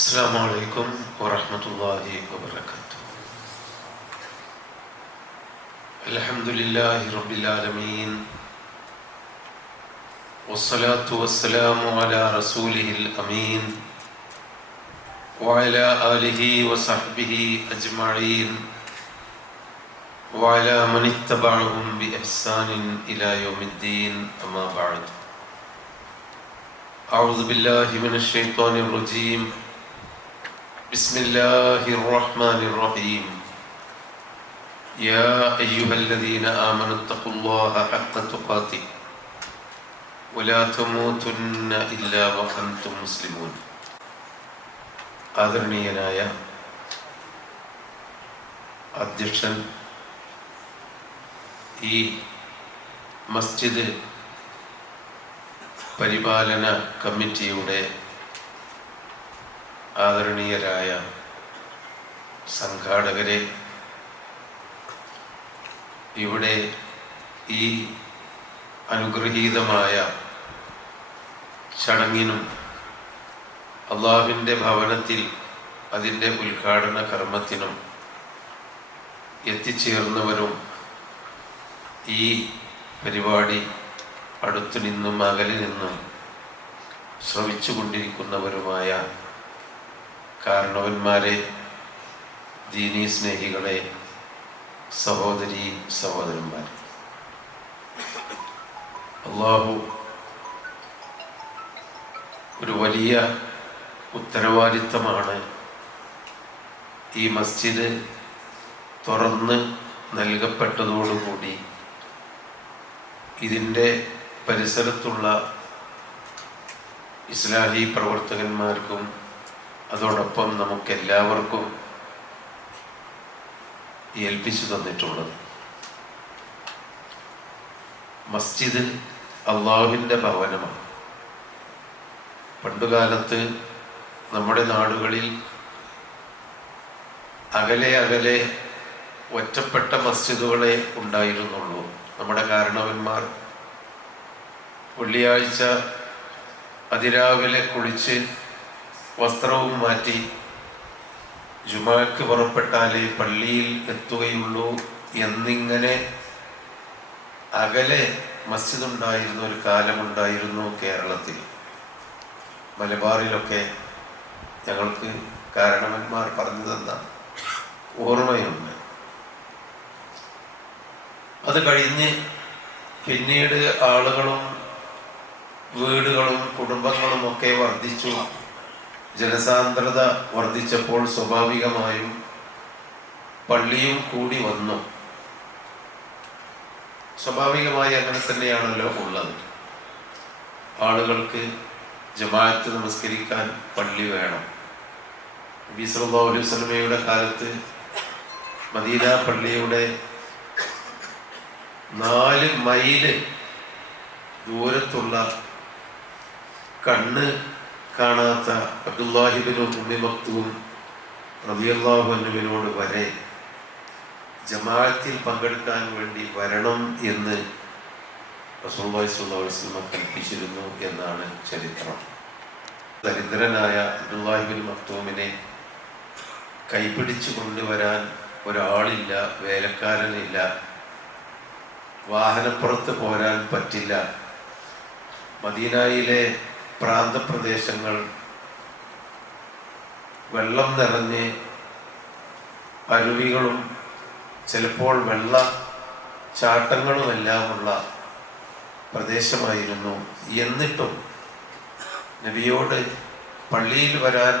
السلام عليكم ورحمة الله وبركاته. الحمد لله رب العالمين، والصلاة والسلام على رسوله الأمين وعلى آله وصحبه أجمعين وعلى من اتبعهم بإحسان إلى يوم الدين، أما بعد. أعوذ بالله من الشيطان الرجيم. بسم الله الرحمن الرحيم. يا أيها الذين آمنوا اتقوا الله حق تقاته ولا تموتن إلا وأنتم مسلمون. ആദരണീയനായ അധ്യക്ഷൻ, ഈ മസ്ജിദ് പരിപാലന കമ്മിറ്റിയുടെ ആദരണീയരായ സംഘാടകരെ, ഇവിടെ ഈ അനുഗ്രഹീതമായ ചടങ്ങിനും അള്ളാഹുവിൻ്റെ ഭവനത്തിൽ അതിൻ്റെ ഉദ്ഘാടന കർമ്മത്തിനും എത്തിച്ചേർന്നവരും ഈ പരിപാടി അടുത്തു നിന്നും അകലിൽ നിന്നും ശ്രമിച്ചു കൊണ്ടിരിക്കുന്നവരുമായ കാരണവന്മാരെ, ദീനീ സ്നേഹികളെ, സഹോദരീ സഹോദരന്മാരെ, അല്ലാഹു ഒരു വലിയ ഉത്തരവാദിത്തമാണ് ഈ മസ്ജിദ് തുറന്ന് നൽകപ്പെട്ടതോടുകൂടി ഇതിൻ്റെ പരിസരത്തുള്ള ഇസ്ലാഹി പ്രവർത്തകന്മാർക്കും അതോടൊപ്പം നമുക്കെല്ലാവർക്കും ഏൽപ്പിച്ചു തന്നിട്ടുള്ളത്. മസ്ജിദ് അള്ളാഹുവിൻ്റെ ഭവനമാണ്. പണ്ടുകാലത്ത് നമ്മുടെ നാടുകളിൽ അകലെ അകലെ ഒറ്റപ്പെട്ട മസ്ജിദുകളെ ഉണ്ടായിരുന്നുള്ളൂ. നമ്മുടെ കാരണവന്മാർ വെള്ളിയാഴ്ച അതിരാവിലെ കുളിച്ച് വസ്ത്രവും മാറ്റി ജുമാക്ക് പുറപ്പെട്ടാലേ പള്ളിയിൽ എത്തുകയുള്ളൂ എന്നിങ്ങനെ അകലെ മസ്ജിദ് ഉണ്ടായിരുന്ന ഒരു കാലമുണ്ടായിരുന്നു കേരളത്തിൽ. മലബാറിലൊക്കെ ഞങ്ങൾക്ക് കാരണവന്മാർ പറഞ്ഞു തന്ന ഓർമ്മയുണ്ട്. അത് കഴിഞ്ഞ് പിന്നീട് ആളുകളും വീടുകളും കുടുംബങ്ങളും ഒക്കെ വർദ്ധിച്ചു. ജനസാന്ദ്രത വർദ്ധിച്ചപ്പോൾ സ്വാഭാവികമായും പള്ളിയും കൂടി വന്നു. സ്വാഭാവികമായി അങ്ങനെ തന്നെയാണല്ലോ ഉള്ളത്. ആളുകൾക്ക് ജമാഅത്ത് നമസ്കരിക്കാൻ പള്ളി വേണം. നബി സല്ലല്ലാഹു അലൈഹി വസല്ലമയുടെ കാലത്ത് മദീന പള്ളിയുടെ 4 മൈല് ദൂരത്തുള്ള കണ്ണ് കാണാത്ത അബ്ദുല്ലാഹി ഇബ്നു ഉമ്മി മക്തൂം റളിയല്ലാഹു അൻഹുവിനോട് വരെ ജമാഅത്തിൽ പങ്കെടുക്കാൻ വേണ്ടി വരണം എന്ന് റസൂലുള്ളാഹി സ്വല്ലല്ലാഹു അലൈഹി വസല്ലം കൽപ്പിച്ചിരുന്നു എന്നാണ് ചരിത്രം. ദരിദ്രനായ അബ്ദുല്ലാഹി ഇബ്നു മക്തൂമിനെ കൈപിടിച്ചു കൊണ്ടുവരാൻ ഒരാളില്ല, വേലക്കാരനില്ല, വാഹനപ്പുറത്ത് പോരാൻ പറ്റില്ല. മദീനയിലെ പ്രാന്തപ്രദേശങ്ങൾ വെള്ളം നിറഞ്ഞ് അരുവികളും ചിലപ്പോൾ വെള്ള ചാട്ടങ്ങളുമെല്ലാമുള്ള പ്രദേശമായിരുന്നു. എന്നിട്ടും നബിയോട് പള്ളിയിൽ വരാൻ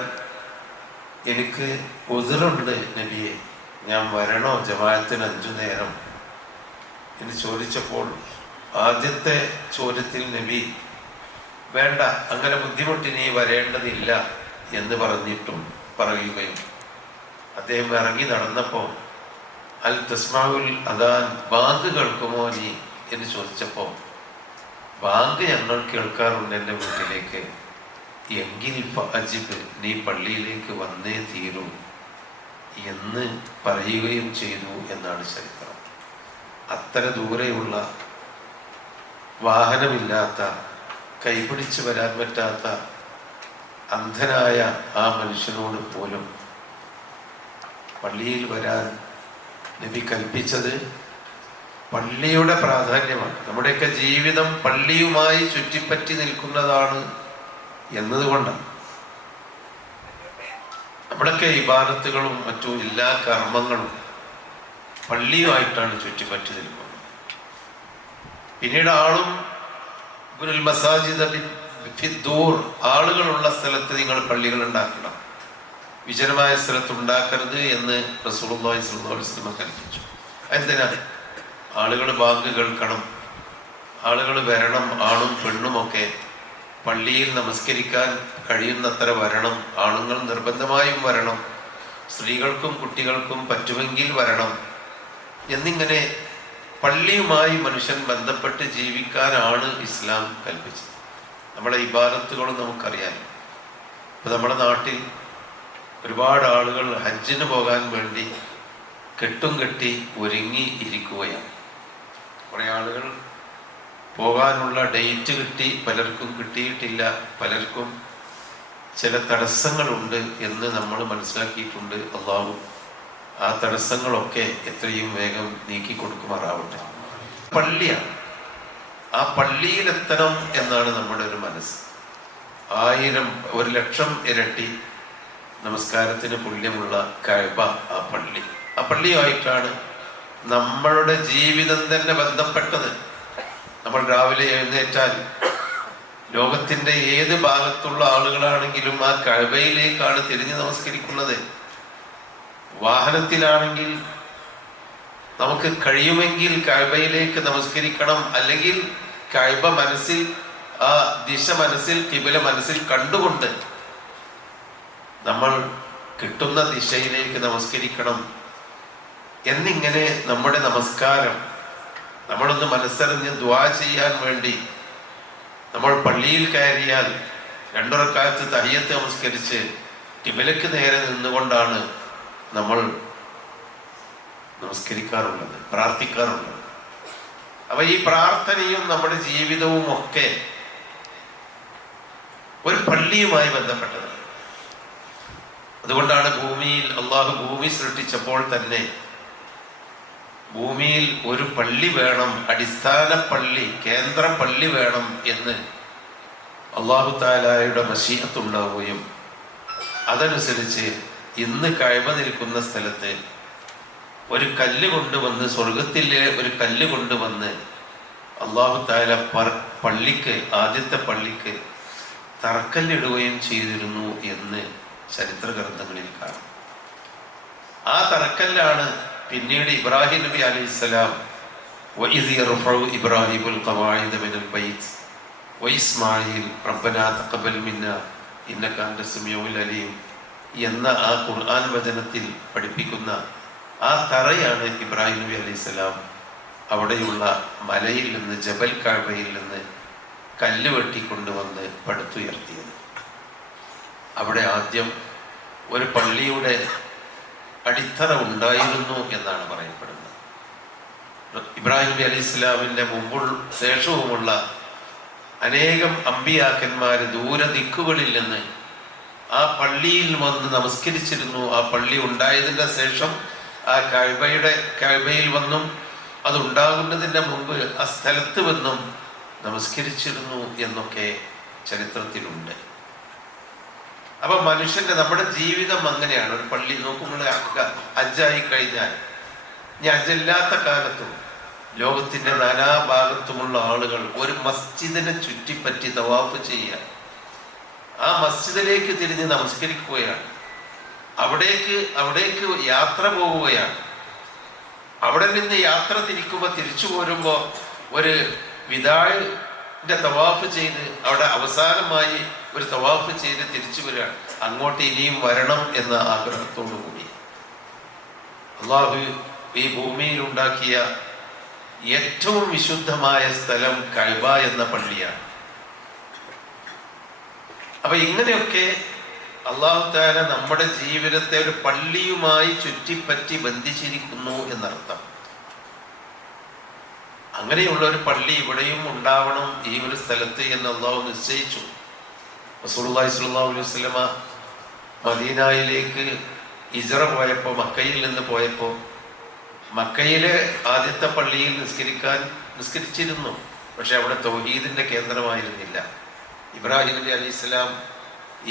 എനിക്ക് ഉദ്റുണ്ട് നബിയെ, ഞാൻ വരണോ ജമാഅത്തിന് 5 നേരം എന്ന് ചോദിച്ചപ്പോൾ ആദ്യത്തെ ചോദ്യത്തിൽ നബി വേണ്ട, അങ്ങനെ ബുദ്ധിമുട്ടി നീ വരേണ്ടതില്ല എന്ന് പറയുകയും അദ്ദേഹം ഇറങ്ങി നടന്നപ്പോൾ അൽ തസ്മാഉൽ അദാൻ, ബാങ്ക് കേൾക്കുമോ നീ എന്ന് ചോദിച്ചപ്പോൾ ബാങ്ക് ഞങ്ങൾ കേൾക്കാറുണ്ട് എൻ്റെ വീട്ടിലേക്ക്, എങ്കിൽ ഫഅജിബ്, നീ പള്ളിയിലേക്ക് വന്നേ തീരൂ എന്ന് പറയുകയും ചെയ്തു എന്നാണ് ചരിത്രം. അത്ര ദൂരെയുള്ള വാഹനമില്ലാത്ത, കൈപിടിച്ച് വരാൻ പറ്റാത്ത അന്ധനായ ആ മനുഷ്യനോട് പോലും പള്ളിയിൽ വരാൻ നബി കൽപ്പിച്ചത് പള്ളിയുടെ പ്രാധാന്യമാണ്. നമ്മുടെയൊക്കെ ജീവിതം പള്ളിയുമായി ചുറ്റിപ്പറ്റി നിൽക്കുന്നതാണ് എന്നതുകൊണ്ടാണ്. നമ്മുടെയൊക്കെ ഇബാദത്തുകളും മറ്റു എല്ലാ കർമ്മങ്ങളും പള്ളിയുമായിട്ടാണ് ചുറ്റിപ്പറ്റി നിൽക്കുന്നത്. പിന്നീട് ആളുകളുള്ള സ്ഥലത്ത് നിങ്ങൾ പള്ളികൾ ഉണ്ടാക്കണം, വിജനമായ സ്ഥലത്ത് ഉണ്ടാക്കരുത് എന്ന് റസൂലുള്ളാഹി സ്വല്ലല്ലാഹു അലൈഹി വസല്ലം കൽപ്പിച്ചു. എന്തിനാ? ആളുകൾ ബാങ്ക് കേൾക്കണം, ആളുകൾ വരണം, ആണും പെണ്ണുമൊക്കെ പള്ളിയിൽ നമസ്കരിക്കാൻ കഴിയുന്നത്ര വരണം. ആണുങ്ങൾ നിർബന്ധമായും വരണം, സ്ത്രീകൾക്കും കുട്ടികൾക്കും പറ്റുമെങ്കിൽ വരണം എന്നിങ്ങനെ പള്ളിയുമായി മനുഷ്യൻ ബന്ധപ്പെട്ട് ജീവിക്കാനാണ് ഇസ്ലാം കൽപ്പിച്ചത്. നമ്മളെ ഇബാദത്തുകളും നമുക്കറിയാം. ഇപ്പം നമ്മുടെ നാട്ടിൽ ഒരുപാട് ആളുകൾ ഹജ്ജിന് പോകാൻ വേണ്ടി കെട്ടും കെട്ടി ഒരുങ്ങി ഇരിക്കുകയാണ്. കുറേ ആളുകൾ പോകാനുള്ള ഡേറ്റ് കിട്ടി, പലർക്കും കിട്ടിയിട്ടില്ല, പലർക്കും ചില തടസ്സങ്ങളുണ്ട് എന്ന് നമ്മൾ മനസ്സിലാക്കിയിട്ടുണ്ട്. അല്ലാഹു ആ തടസ്സങ്ങളൊക്കെ എത്രയും വേഗം നീക്കി കൊടുക്കുമാറാവട്ടെ. പള്ളിയാണ്, ആ പള്ളിയിലെത്തണം എന്നാണ് നമ്മുടെ ഒരു മനസ്സ്. 1000, 1,00,000 ഇരട്ടി നമസ്കാരത്തിന് പുണ്യമുള്ള കഅബ, ആ പള്ളിയുമായിട്ടാണ് നമ്മളുടെ ജീവിതം തന്നെ ബന്ധപ്പെട്ടത്. നമ്മൾ രാവിലെ എഴുന്നേറ്റാൽ ലോകത്തിന്റെ ഏത് ഭാഗത്തുള്ള ആളുകളാണെങ്കിലും ആ കഅബയിലേക്കാണ് തിരിഞ്ഞ് നമസ്കരിക്കുന്നത്. വാഹനത്തിലാണെങ്കിൽ നമുക്ക് കഴിയുമെങ്കിൽ കഅബയിലേക്ക് നമസ്കരിക്കണം, അല്ലെങ്കിൽ കഅബ മനസ്സിൽ, ആ ദിശ മനസ്സിൽ, ഖിബല മനസ്സിൽ കണ്ടുകൊണ്ട് നമ്മൾ കിട്ടുന്ന ദിശയിലേക്ക് നമസ്കരിക്കണം എന്നിങ്ങനെ നമ്മുടെ നമസ്കാരം നമ്മളൊന്ന് മനസ്സറിഞ്ഞ് ദുആ ചെയ്യാൻ വേണ്ടി നമ്മൾ പള്ളിയിൽ കയറിയാൽ 2 റക്അത്ത് തഹിയ്യത്ത് നമസ്കരിച്ച് ഖിബലക്ക് നേരെ നിന്നുകൊണ്ടാണ് നമ്മൾ നമസ്കരിക്കാറുള്ളത്, പ്രാർത്ഥിക്കാറുള്ളത്. അപ്പൊ ഈ പ്രാർത്ഥനയും നമ്മുടെ ജീവിതവും ഒക്കെ ഒരു പള്ളിയുമായി ബന്ധപ്പെട്ടതാണ്. അതുകൊണ്ടാണ് ഭൂമിയിൽ അള്ളാഹു ഭൂമി സൃഷ്ടിച്ചപ്പോൾ തന്നെ ഭൂമിയിൽ ഒരു പള്ളി വേണം, അടിസ്ഥാന പള്ളി, കേന്ദ്ര പള്ളി വേണം എന്ന് അല്ലാഹു തആലയുടെ മശീഅത്തുണ്ടാവുകയും അതനുസരിച്ച് ഇന്ന് കഅബ നിൽക്കുന്ന സ്ഥലത്ത് ഒരു കല്ല് കൊണ്ടുവന്ന്, സ്വർഗത്തിലെ ഒരു കല്ല് കൊണ്ടുവന്ന് അല്ലാഹു തആല പള്ളിക്ക്, ആദ്യത്തെ പള്ളിക്ക് തറക്കല്ലിടുകയും ചെയ്തിരുന്നു എന്ന് ചരിത്ര ഗ്രന്ഥങ്ങളിൽ കാണാം. ആ തറക്കല്ലാണ് പിന്നീട് ഇബ്രാഹിം നബി അലൈഹിസ്സലാം വഇദ് യർഫഉ ഇബ്രാഹിമുൽ ഖവാഇദ മിനൽ ബൈത്ത് വഇസ്മാഈൽ റബ്ബനാ തഖബ്ബൽ മിന്നാ ഇന്നക അൻതസ് സമീഉൽ അലീം എന്ന ആ ഖുർആൻ വചനത്തിൽ പഠിപ്പിക്കുന്ന ആ തറയാണ് ഇബ്രാഹിം നബി അലൈഹിസ്സലാം അവിടെയുള്ള മലയിൽ നിന്ന്, ജബൽ കഅബയിൽ നിന്ന് കല്ല് വെട്ടിക്കൊണ്ടുവന്ന് പടുത്തുയർത്തിയത്. അവിടെ ആദ്യം ഒരു പള്ളിയുടെ അടിത്തറ ഉണ്ടായിരുന്നു എന്നാണ് പറയപ്പെടുന്നത്. ഇബ്രാഹിം നബി അലൈഹി ഇസ്ലാമിന്റെ മുമ്പും ശേഷവുമുള്ള അനേകം അമ്പിയാക്കന്മാര് ദൂരദിക്കുകളിൽ നിന്ന് ആ പള്ളിയിൽ വന്ന് നമസ്കരിച്ചിരുന്നു. ആ പള്ളി ഉണ്ടായതിന്റെ ശേഷം ആ കഅബയിൽ വന്നും അതുണ്ടാകുന്നതിന്റെ മുമ്പ് ആ സ്ഥലത്ത് വന്നും നമസ്കരിച്ചിരുന്നു എന്നൊക്കെ ചരിത്രത്തിലുണ്ട്. അപ്പൊ മനുഷ്യന്റെ, നമ്മുടെ ജീവിതം അങ്ങനെയാണ്. ഒരു പള്ളി നോക്കുമ്പോൾ ഹജ്ജായി കഴിഞ്ഞാൽ, ഇനി ഹജ്ജല്ലാത്ത കാലത്തും ലോകത്തിന്റെ നാനാഭാഗത്തുമുള്ള ആളുകൾ ഒരു മസ്ജിദിനെ ചുറ്റിപ്പറ്റി തവാഫ് ചെയ്യാൻ, ആ മസ്ജിദിലേക്ക് തിരിഞ്ഞ് നമസ്കരിക്കുകയാണ്, അവിടേക്ക് യാത്ര പോവുകയാണ്. അവിടെ നിന്ന് യാത്ര തിരിക്കുമ്പോൾ, തിരിച്ചു പോരുമ്പോ ഒരു വിദാഇന്റെ തവാഫ് ചെയ്ത് അവിടെ അവസാനമായി ഒരു തവാഫ് ചെയ്ത് തിരിച്ചു വരികയാണ്. അങ്ങോട്ട് ഇനിയും വരണം എന്ന ആഗ്രഹത്തോടു കൂടി അള്ളാഹു ഈ ഭൂമിയിൽ ഉണ്ടാക്കിയ ഏറ്റവും വിശുദ്ധമായ സ്ഥലം കഅബ എന്ന പള്ളിയാണ്. അപ്പൊ ഇങ്ങനെയൊക്കെ അല്ലാഹു തആല നമ്മുടെ ജീവിതത്തെ ഒരു പള്ളിയുമായി ചുറ്റിപ്പറ്റി ബന്ധിച്ചിരിക്കുന്നു എന്നർത്ഥം. അങ്ങനെയുള്ള ഒരു പള്ളി ഇവിടെയും ഉണ്ടാവണം, ഈ ഒരു സ്ഥലത്ത് എന്ന് അല്ലാഹു നിശ്ചയിച്ചു. റസൂലുള്ളാഹി സ്വല്ലല്ലാഹു അലൈഹി വസല്ലമ മദീനയിലേക്ക് ഹിജ്റ പോയപ്പോൾ, മക്കയിൽ നിന്ന് പോയപ്പോൾ, മക്കയിലെ ആദ്യത്തെ പള്ളിയിൽ നിസ്കരിച്ചിരുന്നു. പക്ഷെ അവിടെ തൗഹീദിന്റെ കേന്ദ്രമായിരുന്നില്ല. ഇബ്രാഹിം നബി അലൈഹി സ്വലാം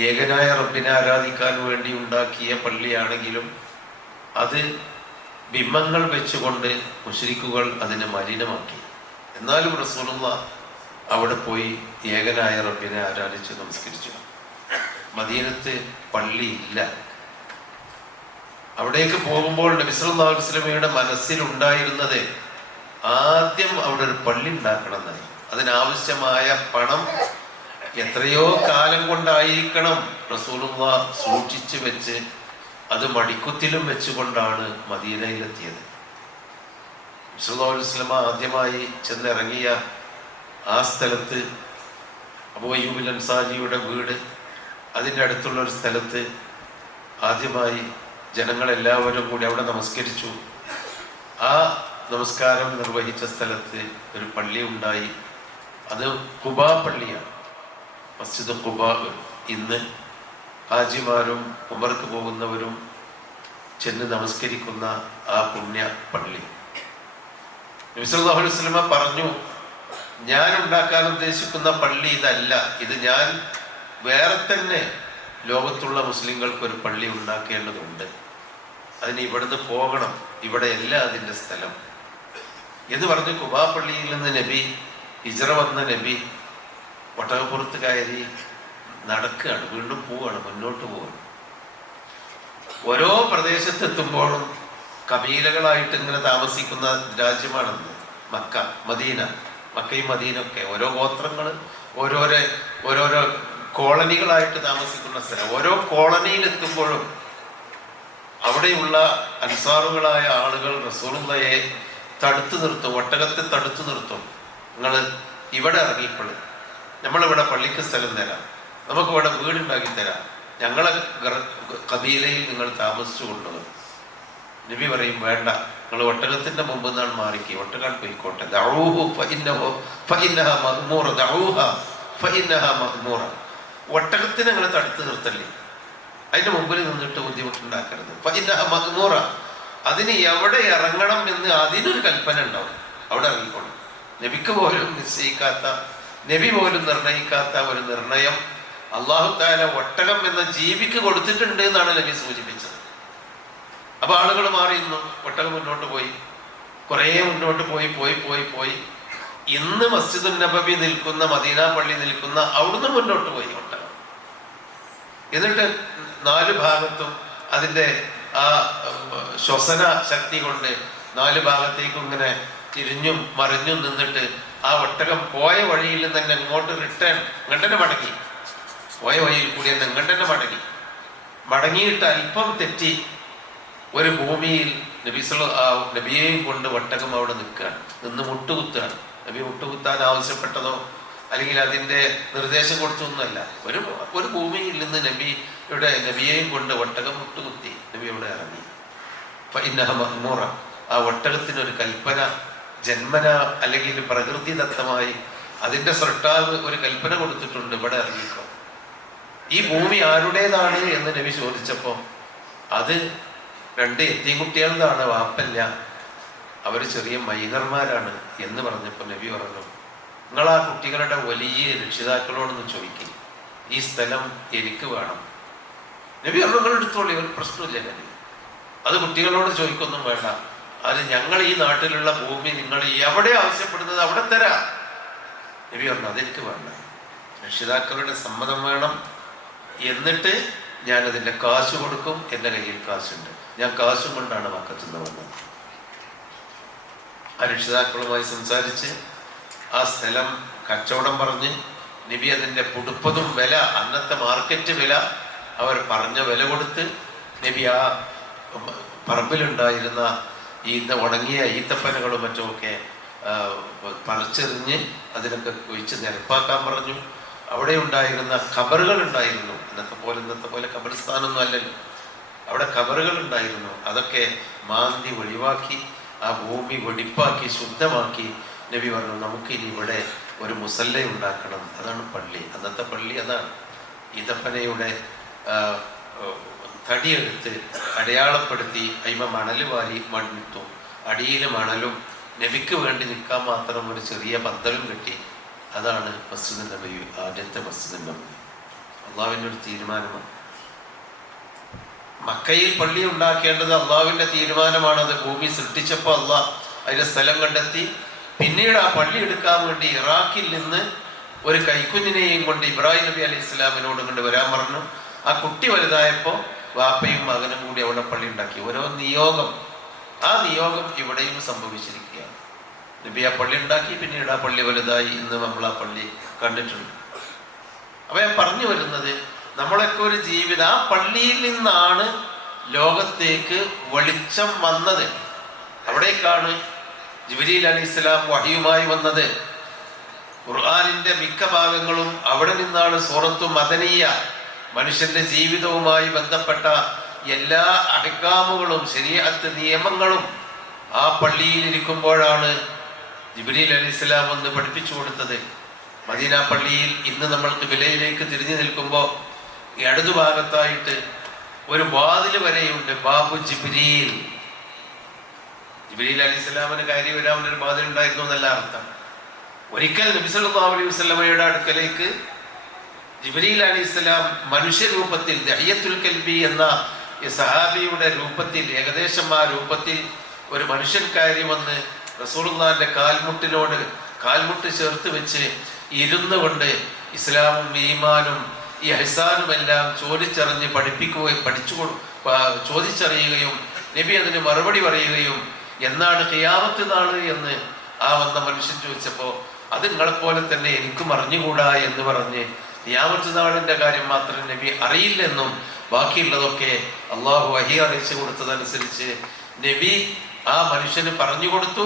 ഏകനായ റബ്ബിനെ ആരാധിക്കാൻ വേണ്ടി ഉണ്ടാക്കിയ പള്ളിയാണെങ്കിലും അത് ബിംബങ്ങൾ വെച്ചുകൊണ്ട് മുശ്രിക്കുകൾ അതിനെ മലിനമാക്കി. എന്നാലും റസൂലുള്ളാഹ് അവിടെ പോയി ഏകനായ റബ്ബിനെ ആരാധിച്ച് നമസ്കരിച്ചു. മദീനത്ത് പള്ളിയില്ല. അവിടേക്ക് പോകുമ്പോൾ നബി സല്ലല്ലാഹു അലൈഹി വസല്ലമയുടെ മനസ്സിലുണ്ടായിരുന്നത് ആദ്യം അവിടെ ഒരു പള്ളി ഉണ്ടാക്കണം എന്നായി. അതിനാവശ്യമായ പണം എത്രയോ കാലം കൊണ്ടായിരിക്കണം റസൂലുള്ളാഹ് സൂക്ഷിച്ചു വെച്ച് അത് മടിക്കുത്തിലും വെച്ചുകൊണ്ടാണ് മദീനയിലെത്തിയത്. നബി സല്ലല്ലാഹു അലൈഹി വസല്ലമ ആദ്യമായി ചെന്നിറങ്ങിയ ആ സ്ഥലത്ത് അബൂ അയ്യൂബ് അൻസാരിയുടെ വീട്, അതിൻ്റെ അടുത്തുള്ള ഒരു സ്ഥലത്ത് ആദ്യമായി ജനങ്ങളെല്ലാവരും കൂടി അവിടെ നമസ്കരിച്ചു. ആ നമസ്കാരം നിർവഹിച്ച സ്ഥലത്ത് ഒരു പള്ളി ഉണ്ടായി. അത് ഖുബാ പള്ളിയാണ്, മസ്ജിദ് ഖുബാ. ഇന്ന് ഹാജിമാരും ഉമർക്ക് പോകുന്നവരും ചെന്ന് നമസ്കരിക്കുന്ന ആ പുണ്യ പള്ളി. നബി സല്ലല്ലാഹു അലൈഹി വസല്ലമ പറഞ്ഞു, ഞാൻ ഉണ്ടാക്കാൻ ഉദ്ദേശിക്കുന്ന പള്ളി ഇതല്ല, ഇത് ഞാൻ വേറെ തന്നെ ലോകത്തുള്ള മുസ്ലിങ്ങൾക്ക് ഒരു പള്ളി ഉണ്ടാക്കേണ്ടതുണ്ട്. അതിന് ഇവിടുന്ന് പോകണം, ഇവിടെയല്ല അതിൻ്റെ സ്ഥലം എന്ന് പറഞ്ഞ് ഖുബാ പള്ളിയിൽ നിന്ന് നബി ഹിജ്റ വന്ന നബി ഒട്ടകപ്പുറത്ത് കയറി നടക്കുകയാണ്, വീണ്ടും പോവുകയാണ്, മുന്നോട്ട് പോവുകയാണ്. ഓരോ പ്രദേശത്തെത്തുമ്പോഴും കബീലകളായിട്ട് ഇങ്ങനെ താമസിക്കുന്ന രാജ്യമാണെന്ന് മക്ക, മദീന. മക്കയും മദീനൊക്കെ ഓരോ ഗോത്രങ്ങൾ, ഓരോരോ കോളനികളായിട്ട് താമസിക്കുന്ന സ്ഥലം. ഓരോ കോളനിയിലെത്തുമ്പോഴും അവിടെയുള്ള അൻസാറുകളായ ആളുകൾ റസൂലുള്ളാഹിയെ തടുത്തു നിർത്തും, ഒട്ടകത്തെ തടുത്തു നിർത്തും. നിങ്ങൾ ഇവിടെ ഇറങ്ങിക്കോളൂ, നമ്മളിവിടെ പള്ളിക്ക് സ്ഥലം തരാം, നമുക്കിവിടെ വീടുണ്ടാക്കി തരാം, ഞങ്ങളെ കബീലയിൽ നിങ്ങൾ താമസിച്ചു കൊണ്ടുപോകും. നബി പറയും, വേണ്ട, നിങ്ങൾ ഒട്ടകത്തിന്റെ മുമ്പ് നിന്നാണ് മാറിക്ക്, ഒട്ടകം പോയിക്കോട്ടെ. ഒട്ടകത്തിന് നിങ്ങൾ തടുത്ത് നിർത്തല്ലേ, അതിന്റെ മുമ്പിൽ നിന്നിട്ട് ബുദ്ധിമുട്ടുണ്ടാക്കരുത്. അതിന് എവിടെ ഇറങ്ങണം എന്ന് അതിനൊരു കൽപ്പന ഉണ്ടാവും, അവിടെ ഇറങ്ങിക്കോളും. നബിക്ക് പോലും നിശ്ചയിക്കാത്ത, നബി പോലും നിർണയിക്കാത്ത ഒരു നിർണയം അല്ലാഹു തആല ഒട്ടകം എന്ന ജീവിക്ക് കൊടുത്തിട്ടുണ്ട് എന്നാണ് നബി സൂചിപ്പിച്ചത്. അപ്പൊ ആളുകൾ മാറിയിരുന്നു, ഒട്ടകം മുന്നോട്ട് പോയി, കുറേ മുന്നോട്ട് പോയി ഇന്ന് മസ്ജിദുൻ നബവി നിൽക്കുന്ന, മദീന പള്ളി നിൽക്കുന്ന അവിടുന്ന് മുന്നോട്ട് പോയി ഒട്ടകം. എന്നിട്ട് നാല് ഭാഗത്തും അതിൻ്റെ ആ ശ്വസന ശക്തി കൊണ്ട് നാല് ഭാഗത്തേക്കും ഇങ്ങനെ തിരിഞ്ഞും മറിഞ്ഞും നിന്നിട്ട് ആ ഒട്ടകം പോയ വഴിയിൽ തന്നെ ഇങ്ങോട്ട് ഇങ്ങോട്ട് മടങ്ങി, പോയ വഴിയിൽ കൂടി തന്നെ ഇങ്ങോട്ട് മടങ്ങിയിട്ട് അല്പം തെറ്റി ഒരു ഭൂമിയിൽ നബിയെയും കൊണ്ട് ഒട്ടകം അവിടെ നിൽക്കുകയാണ്, നിന്ന് മുട്ടുകുത്തുകയാണ്. നബി മുട്ടുകുത്താൻ ആവശ്യപ്പെട്ടതോ അല്ലെങ്കിൽ അതിൻ്റെ നിർദ്ദേശം കൊടുത്തൊന്നുമല്ല. ഒരു ഭൂമിയിൽ നിന്ന് നബിയെയും കൊണ്ട് ഒട്ടകം മുട്ടുകുത്തി നബി അവിടെ ഇറങ്ങി. ഫഇന്നഹ മഅ്മൂറ, ആ ഒട്ടകത്തിനൊരു കൽപ്പന ജന്മന അല്ലെങ്കിൽ പ്രകൃതിദത്തമായി അതിൻ്റെ സൃഷ്ടാവ് ഒരു കൽപ്പന കൊടുത്തിട്ടുണ്ട്, ഇവിടെ ഇറങ്ങിക്കോ. ഈ ഭൂമി ആരുടേതാണ് എന്ന് നബി ചോദിച്ചപ്പോൾ അത് 2 എത്തിയൻകുട്ടികളുടെ, വാപ്പല്ല, അവർ ചെറിയ മൈനർമാരാണ് എന്ന് പറഞ്ഞപ്പോൾ നബി പറഞ്ഞു, നിങ്ങൾ ആ കുട്ടികളുടെ വലിയ രക്ഷിതാക്കളോടൊന്ന് ചോദിക്കും, ഈ സ്ഥലം എനിക്ക് വേണം. നബി പറഞ്ഞു, നിങ്ങൾ എടുത്തോളി, ഒരു പ്രശ്നമില്ല. നബി അത് കുട്ടികളോട് ചോദിക്കൊന്നും വേണ്ട, അത് ഞങ്ങൾ ഈ നാട്ടിലുള്ള ഭൂമി നിങ്ങൾ എവിടെ ആവശ്യപ്പെടുന്നത് അവിടെ തരാം. നബി പറഞ്ഞു, അതെനിക്ക് വേണ്ട, രക്ഷിതാക്കളുടെ സമ്മതം വേണം, എന്നിട്ട് ഞാനതിൻ്റെ കാശ് കൊടുക്കും, എൻ്റെ കയ്യിൽ കാശുണ്ട്, ഞാൻ കാശും കൊണ്ടാണ് മക്കത്തുനിന്ന് വന്നത്. ആ രക്ഷിതാക്കളുമായി സംസാരിച്ച് ആ സ്ഥലം കച്ചവടം പറഞ്ഞ് നബി അതിൻ്റെ പുടുപ്പതും വില, അന്നത്തെ മാർക്കറ്റ് വില അവർ പറഞ്ഞ വില കൊടുത്ത് നബി ആ പറമ്പിലുണ്ടായിരുന്ന ഉണങ്ങിയ ഈത്തപ്പനകളും മറ്റുമൊക്കെ പറിച്ചെറിഞ്ഞ് അതിനൊക്കെ ഒഴിച്ച് നിരപ്പാക്കാൻ പറഞ്ഞു. അവിടെ ഉണ്ടായിരുന്ന ഖബറുകൾ ഉണ്ടായിരുന്നു, ഇന്നത്തെ പോലെ ഖബർസ്ഥാനൊന്നും അല്ലല്ലോ, അവിടെ ഖബറുകൾ ഉണ്ടായിരുന്നു, അതൊക്കെ മാന്തി ഒഴിവാക്കി ആ ഭൂമി വെടിപ്പാക്കി ശുദ്ധമാക്കി നബി പറഞ്ഞു, നമുക്കിനി ഇവിടെ ഒരു മുസല്ല ഉണ്ടാക്കണം, അതാണ് പള്ളി. അന്നത്തെ പള്ളി അതാണ്. ഈത്തപ്പനയുടെ തടിയെടുത്ത് അടയാളപ്പെടുത്തി അയിമ മണൽ വാരി മണ്ണിട്ടു. അടിയിൽ മണലും നബിക്ക് വേണ്ടി നിൽക്കാൻ മാത്രം ഒരു ചെറിയ പന്തലും കെട്ടി. അതാണ് മസ്ജിദുൻ നബവി, ആദ്യത്തെ മസ്ജിദുൻ നബവി. അള്ളാഹുവിൻ്റെ ഒരു തീരുമാനമാണ്. മക്കയിൽ പള്ളി ഉണ്ടാക്കേണ്ടത് അള്ളാഹുവിൻ്റെ തീരുമാനമാണത്. ഭൂമി സൃഷ്ടിച്ചപ്പോൾ അള്ളാഹ് അതിൻ്റെ സ്ഥലം കണ്ടെത്തി. പിന്നീട് ആ പള്ളി എടുക്കാൻ വേണ്ടി ഇറാഖിൽ നിന്ന് ഒരു കൈക്കുഞ്ഞിനെയും കൊണ്ട് ഇബ്രാഹിം നബി അലൈഹി ഇസ്ലാമിനോട് കൊണ്ട് വരാൻ പറഞ്ഞു. ആ കുട്ടി വലുതായപ്പോൾ വാപ്പയും മകനും കൂടി അവിടെ പള്ളി ഉണ്ടാക്കി. ഓരോ നിയോഗം, ആ നിയോഗം ഇവിടെയും സംഭവിച്ചിരിക്കുകയാണ്. നബി ആ പള്ളി ഉണ്ടാക്കി, പിന്നീട് ആ പള്ളി വലുതായി. ഇന്ന് നമ്മൾ ആ പള്ളി കണ്ടിട്ടുണ്ട്. അപ്പൊ ഞാൻ പറഞ്ഞു വരുന്നത്, നമ്മളൊക്കെ ഒരു ജീവിതം, ആ പള്ളിയിൽ നിന്നാണ് ലോകത്തേക്ക് വെളിച്ചം വന്നത്. അവിടേക്കാണ് ജിബ്രീൽ അലൈഹിസ്സലാം വഹിയുമായി വന്നത്. ഖുർആനിന്റെ മിക്ക ഭാഗങ്ങളും അവിടെ നിന്നാണ്. സൂറത്തു മദനിയ, മനുഷ്യന്റെ ജീവിതവുമായി ബന്ധപ്പെട്ട എല്ലാ അഹ്കാമുകളും ശരീഅത്ത് നിയമങ്ങളും ആ പള്ളിയിൽ ഇരിക്കുമ്പോഴാണ് ജിബ്രീൽ അലൈഹിസ്സലാം വന്ന് പഠിപ്പിച്ചു കൊടുത്തത്. മദീന പള്ളിയിൽ ഇന്ന് നമ്മൾക്ക് വിലയിലേക്ക് തിരിഞ്ഞു നിൽക്കുമ്പോൾ ഇടതുഭാഗത്തായിട്ട് ഒരു വാതിൽ വരെയുണ്ട്, ബാബു ജിബ്രീൽ. ജിബ്രീൽ അലൈഹിസ്സലാമിന് കയറി വരാൻ ഒരു വാതിൽ ഉണ്ടായിരുന്നു എന്നല്ല അർത്ഥം. ഒരിക്കൽ നബി സല്ലല്ലാഹു അലൈഹി വസല്ലമയുടെ അടുക്കലേക്ക് ജിബ്രീൽ അലൈഹിസ്സലാം മനുഷ്യരൂപത്തിൽ, ദഹിയത്തുൽ കൽബി എന്ന സഹാബിയുടെ രൂപത്തിൽ, ഏകദേശം ആ രൂപത്തിൽ ഒരു മനുഷ്യൻ കയറി വന്ന് റസൂലുള്ളാഹിന്റെ കാൽമുട്ട് ചേർത്ത് വെച്ച് ഇരുന്നു കൊണ്ട് ഇസ്ലാമും ഈമാനും ഈ ഇഹ്സാനും എല്ലാം ചോദിച്ചറിഞ്ഞ് ചോദിച്ചറിയുകയും നബി അതിന് മറുപടി പറയുകയും എന്നാണ് ഖിയാമത്ത് നാള് എന്ന് ആ വന്ന മനുഷ്യൻ ചോദിച്ചപ്പോൾ, അത് നിങ്ങളെപ്പോലെ തന്നെ എനിക്കും അറിഞ്ഞുകൂടാ എന്ന് പറഞ്ഞ് ഖിയാമത്ത് നാളിന്റെ കാര്യം മാത്രം നബി അറിയില്ലെന്നും ബാക്കിയുള്ളതൊക്കെ അള്ളാഹു വഹി അറിയിച്ചു കൊടുത്തതനുസരിച്ച് നബി ആ മനുഷ്യന് പറഞ്ഞു കൊടുത്തു.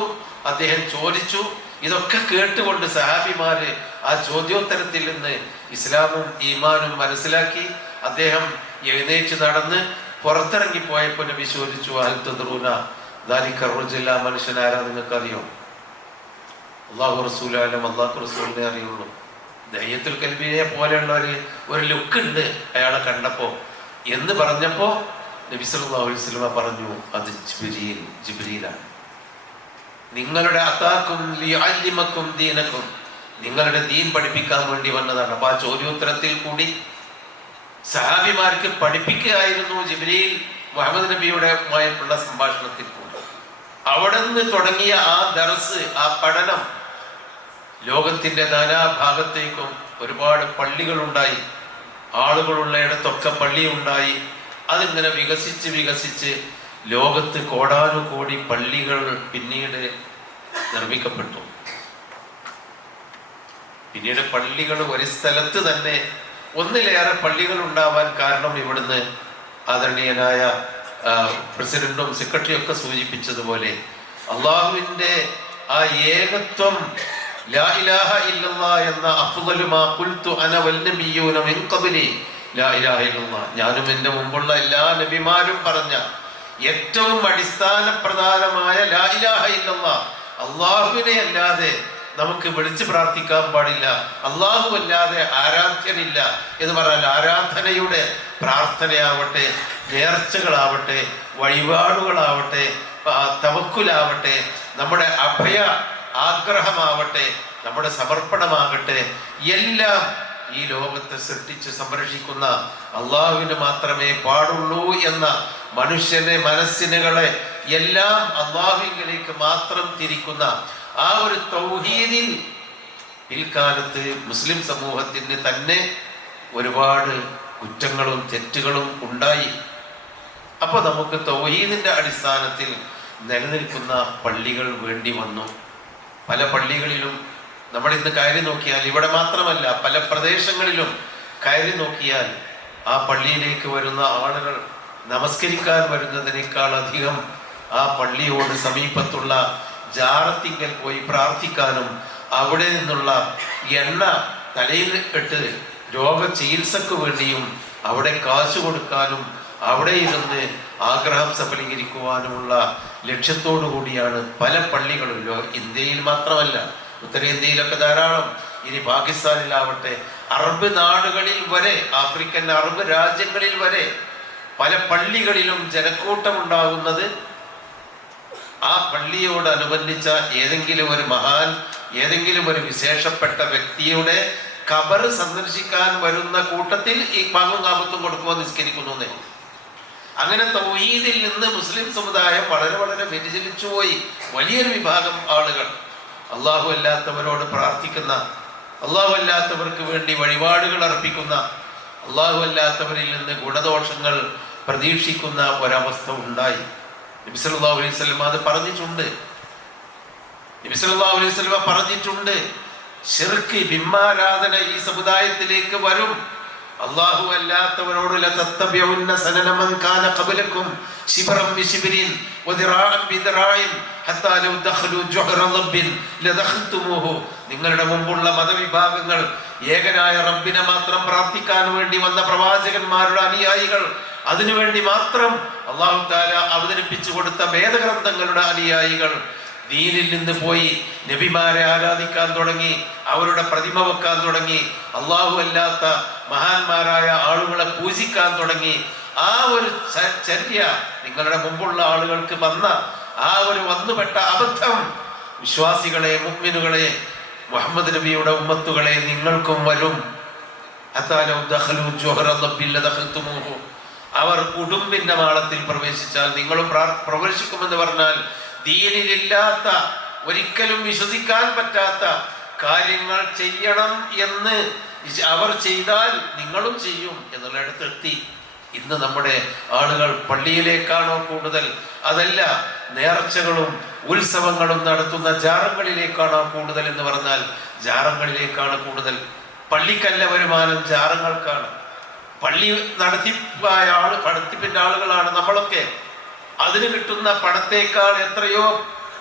അദ്ദേഹം ചോദിച്ചു. ഇതൊക്കെ കേട്ടുകൊണ്ട് സഹാബിമാര് ആ ചോദ്യോത്തരത്തിൽ നിന്ന് ഇസ്ലാമും ഈമാനും മനസ്സിലാക്കി. അദ്ദേഹം എഴുന്നേറ്റ് നടന്ന് പുറത്തിറങ്ങിപ്പോയപ്പോൾ നബി ചോദിച്ചു, അൽതദ്റൂന ദാലിക റജുൽ, ആ മനുഷ്യൻ ആരാ നിങ്ങൾക്കറിയോ? അള്ളാഹു റസൂലും അള്ളാഹു റസൂലിനെ അറിയുള്ളൂ. ദഹിയത്തുൽ കൽബിനെ പോലെയുള്ള ഒരു ലുക്ക് ഉണ്ട് അയാളെ കണ്ടപ്പോ എന്ന് പറഞ്ഞപ്പോ നബി സല്ലല്ലാഹു അലൈഹി വസല്ലം പറഞ്ഞു, അത് ജിബ്രീലാണ്. നിങ്ങളുടെ അതാക്കും ലിയഅല്ലിമക്കും ദീനക്കും, നിങ്ങളുടെ ദീൻ പഠിപ്പിക്കാൻ വേണ്ടി വന്നതാണ്. അപ്പൊ ആ ചോദ്യോത്തരത്തിൽ സഹാബിമാർക്ക് പഠിപ്പിക്കുകയായിരുന്നു ജിബ്രീൽ മുഹമ്മദ് നബിയുടെയുമായിട്ടുള്ള സംഭാഷണത്തിൽ കൂടി. അവിടെ നിന്ന് തുടങ്ങിയ ആ ദർസ്, ആ പഠനം ലോകത്തിന്റെ നാനാഭാഗത്തേക്കും ഒരുപാട് പള്ളികളുണ്ടായി. ആളുകളുള്ള ഇടത്തൊക്കെ പള്ളി ഉണ്ടായി. അതിങ്ങനെ വികസിച്ച് ലോകത്ത് കോടാനുകോടി പള്ളികൾ പിന്നീട് നിർമ്മിക്കപ്പെട്ടു. പിന്നീട് പള്ളികൾ ഒരു സ്ഥലത്ത് തന്നെ ഒന്നിലേറെ പള്ളികൾ ഉണ്ടാവാൻ കാരണം ഇവിടുന്ന് ആദരണീയനായ പ്രസിഡന്റും സെക്രട്ടറിയും ഒക്കെ സൂചിപ്പിച്ചതുപോലെ അള്ളാഹുവിന്റെ ആ ഏകത്വം, ലാ ഇലാഹ ഇല്ലല്ലാഹ് എന്ന അഫ്ളലു മാ ഖുൽതു അന വൽ നബിയ്യൂന മിൻ ഖബ്ലി ലാ ഇലാഹ ഇല്ലല്ലാഹ്, ഞാനും എൻ്റെ മുമ്പുള്ള എല്ലാ നബിമാരും പറഞ്ഞ ഏറ്റവും അടിസ്ഥാന പ്രധാനമായ ലാ ഇലാഹ ഇല്ലല്ലാഹ്, അള്ളാഹുവിനെ അല്ലാതെ നമുക്ക് വിളിച്ചു പ്രാർത്ഥിക്കാൻ പാടില്ല, അള്ളാഹു അല്ലാതെ ആരാധ്യനില്ല എന്ന് പറഞ്ഞാൽ ആരാധനയുടെ പ്രാർത്ഥനയാവട്ടെ, നേർച്ചകളാവട്ടെ, വഴിപാടുകളാവട്ടെ, തവക്കുലാവട്ടെ, നമ്മുടെ അഭയ ആഗ്രഹമാവട്ടെ, നമ്മുടെ സമർപ്പണമാകട്ടെ, എല്ലാം ഈ ലോകത്തെ സൃഷ്ടിച്ച് സംരക്ഷിക്കുന്ന അള്ളാഹുവിന് മാത്രമേ പാടുള്ളൂ എന്ന മനുഷ്യന്റെ മനസ്സിനുകളെ എല്ലാം അള്ളാഹുവിലേക്ക് മാത്രം തിരിക്കുന്ന ആ ഒരു തൗഹീദിൽ പിൽക്കാലത്ത് മുസ്ലിം സമൂഹത്തിന് തന്നെ ഒരുപാട് കുറ്റങ്ങളും തെറ്റുകളും ഉണ്ടായി. അപ്പൊ നമുക്ക് തൗഹീദിന്റെ അടിസ്ഥാനത്തിൽ നിലനിൽക്കുന്ന പള്ളികൾ വേണ്ടി വന്നു. പല പള്ളികളിലും നമ്മൾ ഇന്ന് കയറി നോക്കിയാൽ, ഇവിടെ മാത്രമല്ല പല പ്രദേശങ്ങളിലും കയറി നോക്കിയാൽ ആ പള്ളിയിലേക്ക് വരുന്ന ആളുകൾ നമസ്കരിക്കാൻ വരുന്നതിനേക്കാൾ അധികം ആ പള്ളിയോട് സമീപത്തുള്ള ജാറത്തിങ്കൽ പോയി പ്രാർത്ഥിക്കാനും അവിടെ നിന്നുള്ള എണ്ണ തലയിൽ ഇട്ട് രോഗ ചികിത്സക്ക് വേണ്ടിയും അവിടെ കാശ് കൊടുക്കാനും അവിടെ ഇരുന്ന് ആഗ്രഹം സഫലീകരിക്കുവാനുമുള്ള ലക്ഷ്യത്തോടു കൂടിയാണ് പല പള്ളികളും. ഇന്ത്യയിൽ മാത്രമല്ല, ഉത്തരേന്ത്യയിലൊക്കെ ധാരാളം, ഇനി പാകിസ്ഥാനിലാവട്ടെ, അറബ് നാടുകളിൽ വരെ, ആഫ്രിക്കൻ അറബ് രാജ്യങ്ങളിൽ വരെ പല പള്ളികളിലും ജനക്കൂട്ടം ഉണ്ടാകുന്നത് ആ പള്ളിയോടനുബന്ധിച്ച ഏതെങ്കിലും ഒരു മഹാൻ, ഏതെങ്കിലും ഒരു വിശേഷപ്പെട്ട വ്യക്തിയുടെ ഖബർ സന്ദർശിക്കാൻ വരുന്ന കൂട്ടത്തിൽ ഈ പാങ്ങും കാമത്തും കൊടുക്കുമ്പോൾ നിസ്കരിക്കുന്നു. അങ്ങനെ തൗഹീദിൽ നിന്ന് മുസ്ലിം സമുദായം വളരെ വളരെ വ്യതിചലിച്ചു പോയി. വലിയൊരു വിഭാഗം ആളുകൾ അള്ളാഹു അല്ലാത്തവരോട് പ്രാർത്ഥിക്കുന്ന, അള്ളാഹു അല്ലാത്തവർക്ക് വേണ്ടി വഴിപാടുകൾ അർപ്പിക്കുന്ന, അള്ളാഹു അല്ലാത്തവരിൽ നിന്ന് ഗുണദോഷങ്ങൾ പ്രതീക്ഷിക്കുന്ന ഒരവസ്ഥ ഉണ്ടായി. നബി സല്ലല്ലാഹു അലൈഹി വസല്ലം അത് പറഞ്ഞിട്ടുണ്ട്. നബി സല്ലല്ലാഹു അലൈഹി വസല്ലം പറഞ്ഞിട്ടുണ്ട്, ശിർക്ക്, ബിംബാരാധന ഈ സമുദായത്തിലേക്ക് വരും. അല്ലാഹു അല്ലാത്തവരോട് ലതത്തബിഉന്ന സനന മൻ കാന ഖബലകും ശിബ്റൻ ബിശിബ്രിൻ വദിറാഅൻ ബിദിറാഇൻ ഹത്താ ലൗ ദഖലു ജുഹറ റബ്ബിൻ ലദഖൽതുമൂഹു. നിങ്ങളുടെ മുമ്പുള്ള മതവിഭാഗങ്ങൾ ഏകനായ റബ്ബിനെ മാത്രം പ്രാർത്ഥിക്കാൻ വേണ്ടി വന്ന പ്രവാചകന്മാരുടെ അനുയായികൾ, അതിനുവേണ്ടി മാത്രം അല്ലാഹു തആല അവതരിപ്പിച്ചു കൊടുത്ത വേദഗ്രന്ഥങ്ങളുടെ അനുയായികൾ ദീനിൽ നിന്ന് പോയി നബിമാരെ ആരാധിക്കാൻ തുടങ്ങി, അവരുടെ പ്രതിമ വെക്കാൻ തുടങ്ങി, അള്ളാഹു അല്ലാത്ത മഹാന്മാരായ ആളുകളെ പൂജിക്കാൻ തുടങ്ങി. ആ ഒരു ചര്യ നിങ്ങളുടെ മുമ്പുള്ള ആളുകൾക്ക് വന്ന ആ ഒരു വന്നുപെട്ട അബദ്ധം വിശ്വാസികളെ, മുഅ്മിനുകളെ, മുഹമ്മദ് നബിയുടെ ഉമ്മത്തുകളെ നിങ്ങൾക്കും വരും. അവർ ഉടുമ്പിന്റെ മാളത്തിൽ പ്രവേശിച്ചാൽ നിങ്ങളും പ്രവേശിക്കുമെന്ന് പറഞ്ഞാൽ ദീനിലില്ലാത്ത, ഒരിക്കലും വിശ്വസിക്കാൻ പറ്റാത്ത കാര്യങ്ങൾ ചെയ്യണം എന്ന് അവർ ചെയ്താൽ നിങ്ങളും ചെയ്യും എന്നുള്ളിടത്തെത്തി. ഇന്ന് നമ്മുടെ ആളുകൾ പള്ളിയിലേക്കാണോ കൂടുതൽ, അതല്ല നേർച്ചകളും ഉത്സവങ്ങളും നടത്തുന്ന ജാറങ്ങളിലേക്കാണോ കൂടുതൽ എന്ന് പറഞ്ഞാൽ ജാറങ്ങളിലേക്കാണ് കൂടുതൽ. പള്ളിക്കല്ല വരുമാനം, ജാറങ്ങൾക്കാണ്. പള്ളി നടത്തിപ്പിന്റെ ആളുകളാണ് നമ്മളൊക്കെ. അതിന് കിട്ടുന്ന പണത്തേക്കാൾ എത്രയോ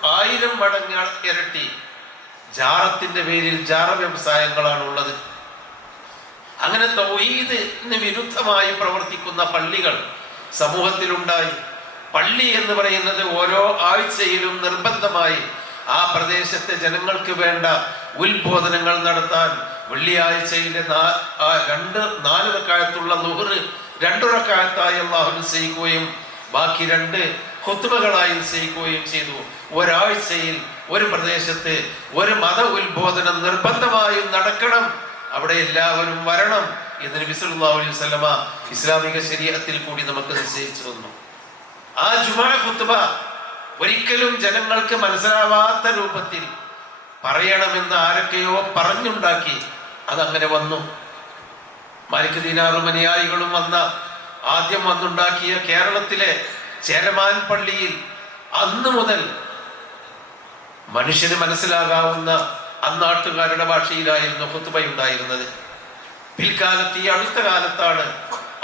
1000 മടങ്ങ് ഇരട്ടി ജാറത്തിന്റെ പേരിൽ ജാറ വ്യവസായങ്ങളാണ് ഉള്ളത്. അങ്ങനെ തൗഹീദിന് വിരുദ്ധമായി പ്രവർത്തിക്കുന്ന പള്ളികൾ സമൂഹത്തിലുണ്ടായി. പള്ളി എന്ന് പറയുന്നത് ഓരോ ആഴ്ചയിലും നിർബന്ധമായി ആ പ്രദേശത്തെ ജനങ്ങൾക്ക് വേണ്ട ഉത്ബോധനങ്ങൾ നടത്താൻ വെള്ളിയാഴ്ചയിലെ 4 റക്അത്തുള്ള ളുഹർ 2 റക്അത്തായി അല്ലാഹു നിശ്ചയിക്കുകയും ബാക്കി 2 ഖുത്ബകളായി നിശ്ചയിക്കുകയും ചെയ്തു. ഒരാഴ്ചയിൽ ഒരു പ്രദേശത്ത് ഒരു മത ഉത്ബോധനം നിർബന്ധമായും നടക്കണം, അവിടെ എല്ലാവരും വരണം എന്ന് നബി സല്ലല്ലാഹു അലൈഹി വസല്ലമ ഇസ്ലാമിക ശരീഅത്തിൽ കൂടി നമുക്ക് നിശ്ചയിച്ചു തന്നു. ആ ജുമുഅ ഖുത്ബ ഒരിക്കലും ജനങ്ങൾക്ക് മനസ്സിലാവാത്ത രൂപത്തിൽ പറയണമെന്ന് ആരൊക്കെയോ പറഞ്ഞുണ്ടാക്കി. അതങ്ങനെ വന്നു. മാലിക് ദീനാറും അനുയായികളും ആദ്യം വന്നുണ്ടാക്കിയ കേരളത്തിലെ ചേരമാൻ പള്ളിയിൽ അന്ന് മുതൽ മനുഷ്യന് മനസ്സിലാകാവുന്ന അന്നാട്ടുകാരുടെ ഭാഷയിലായിരുന്നു ഖുത്ബയുണ്ടായിരുന്നത്. പിൽക്കാലത്ത്, ഈ അടുത്ത കാലത്താണ്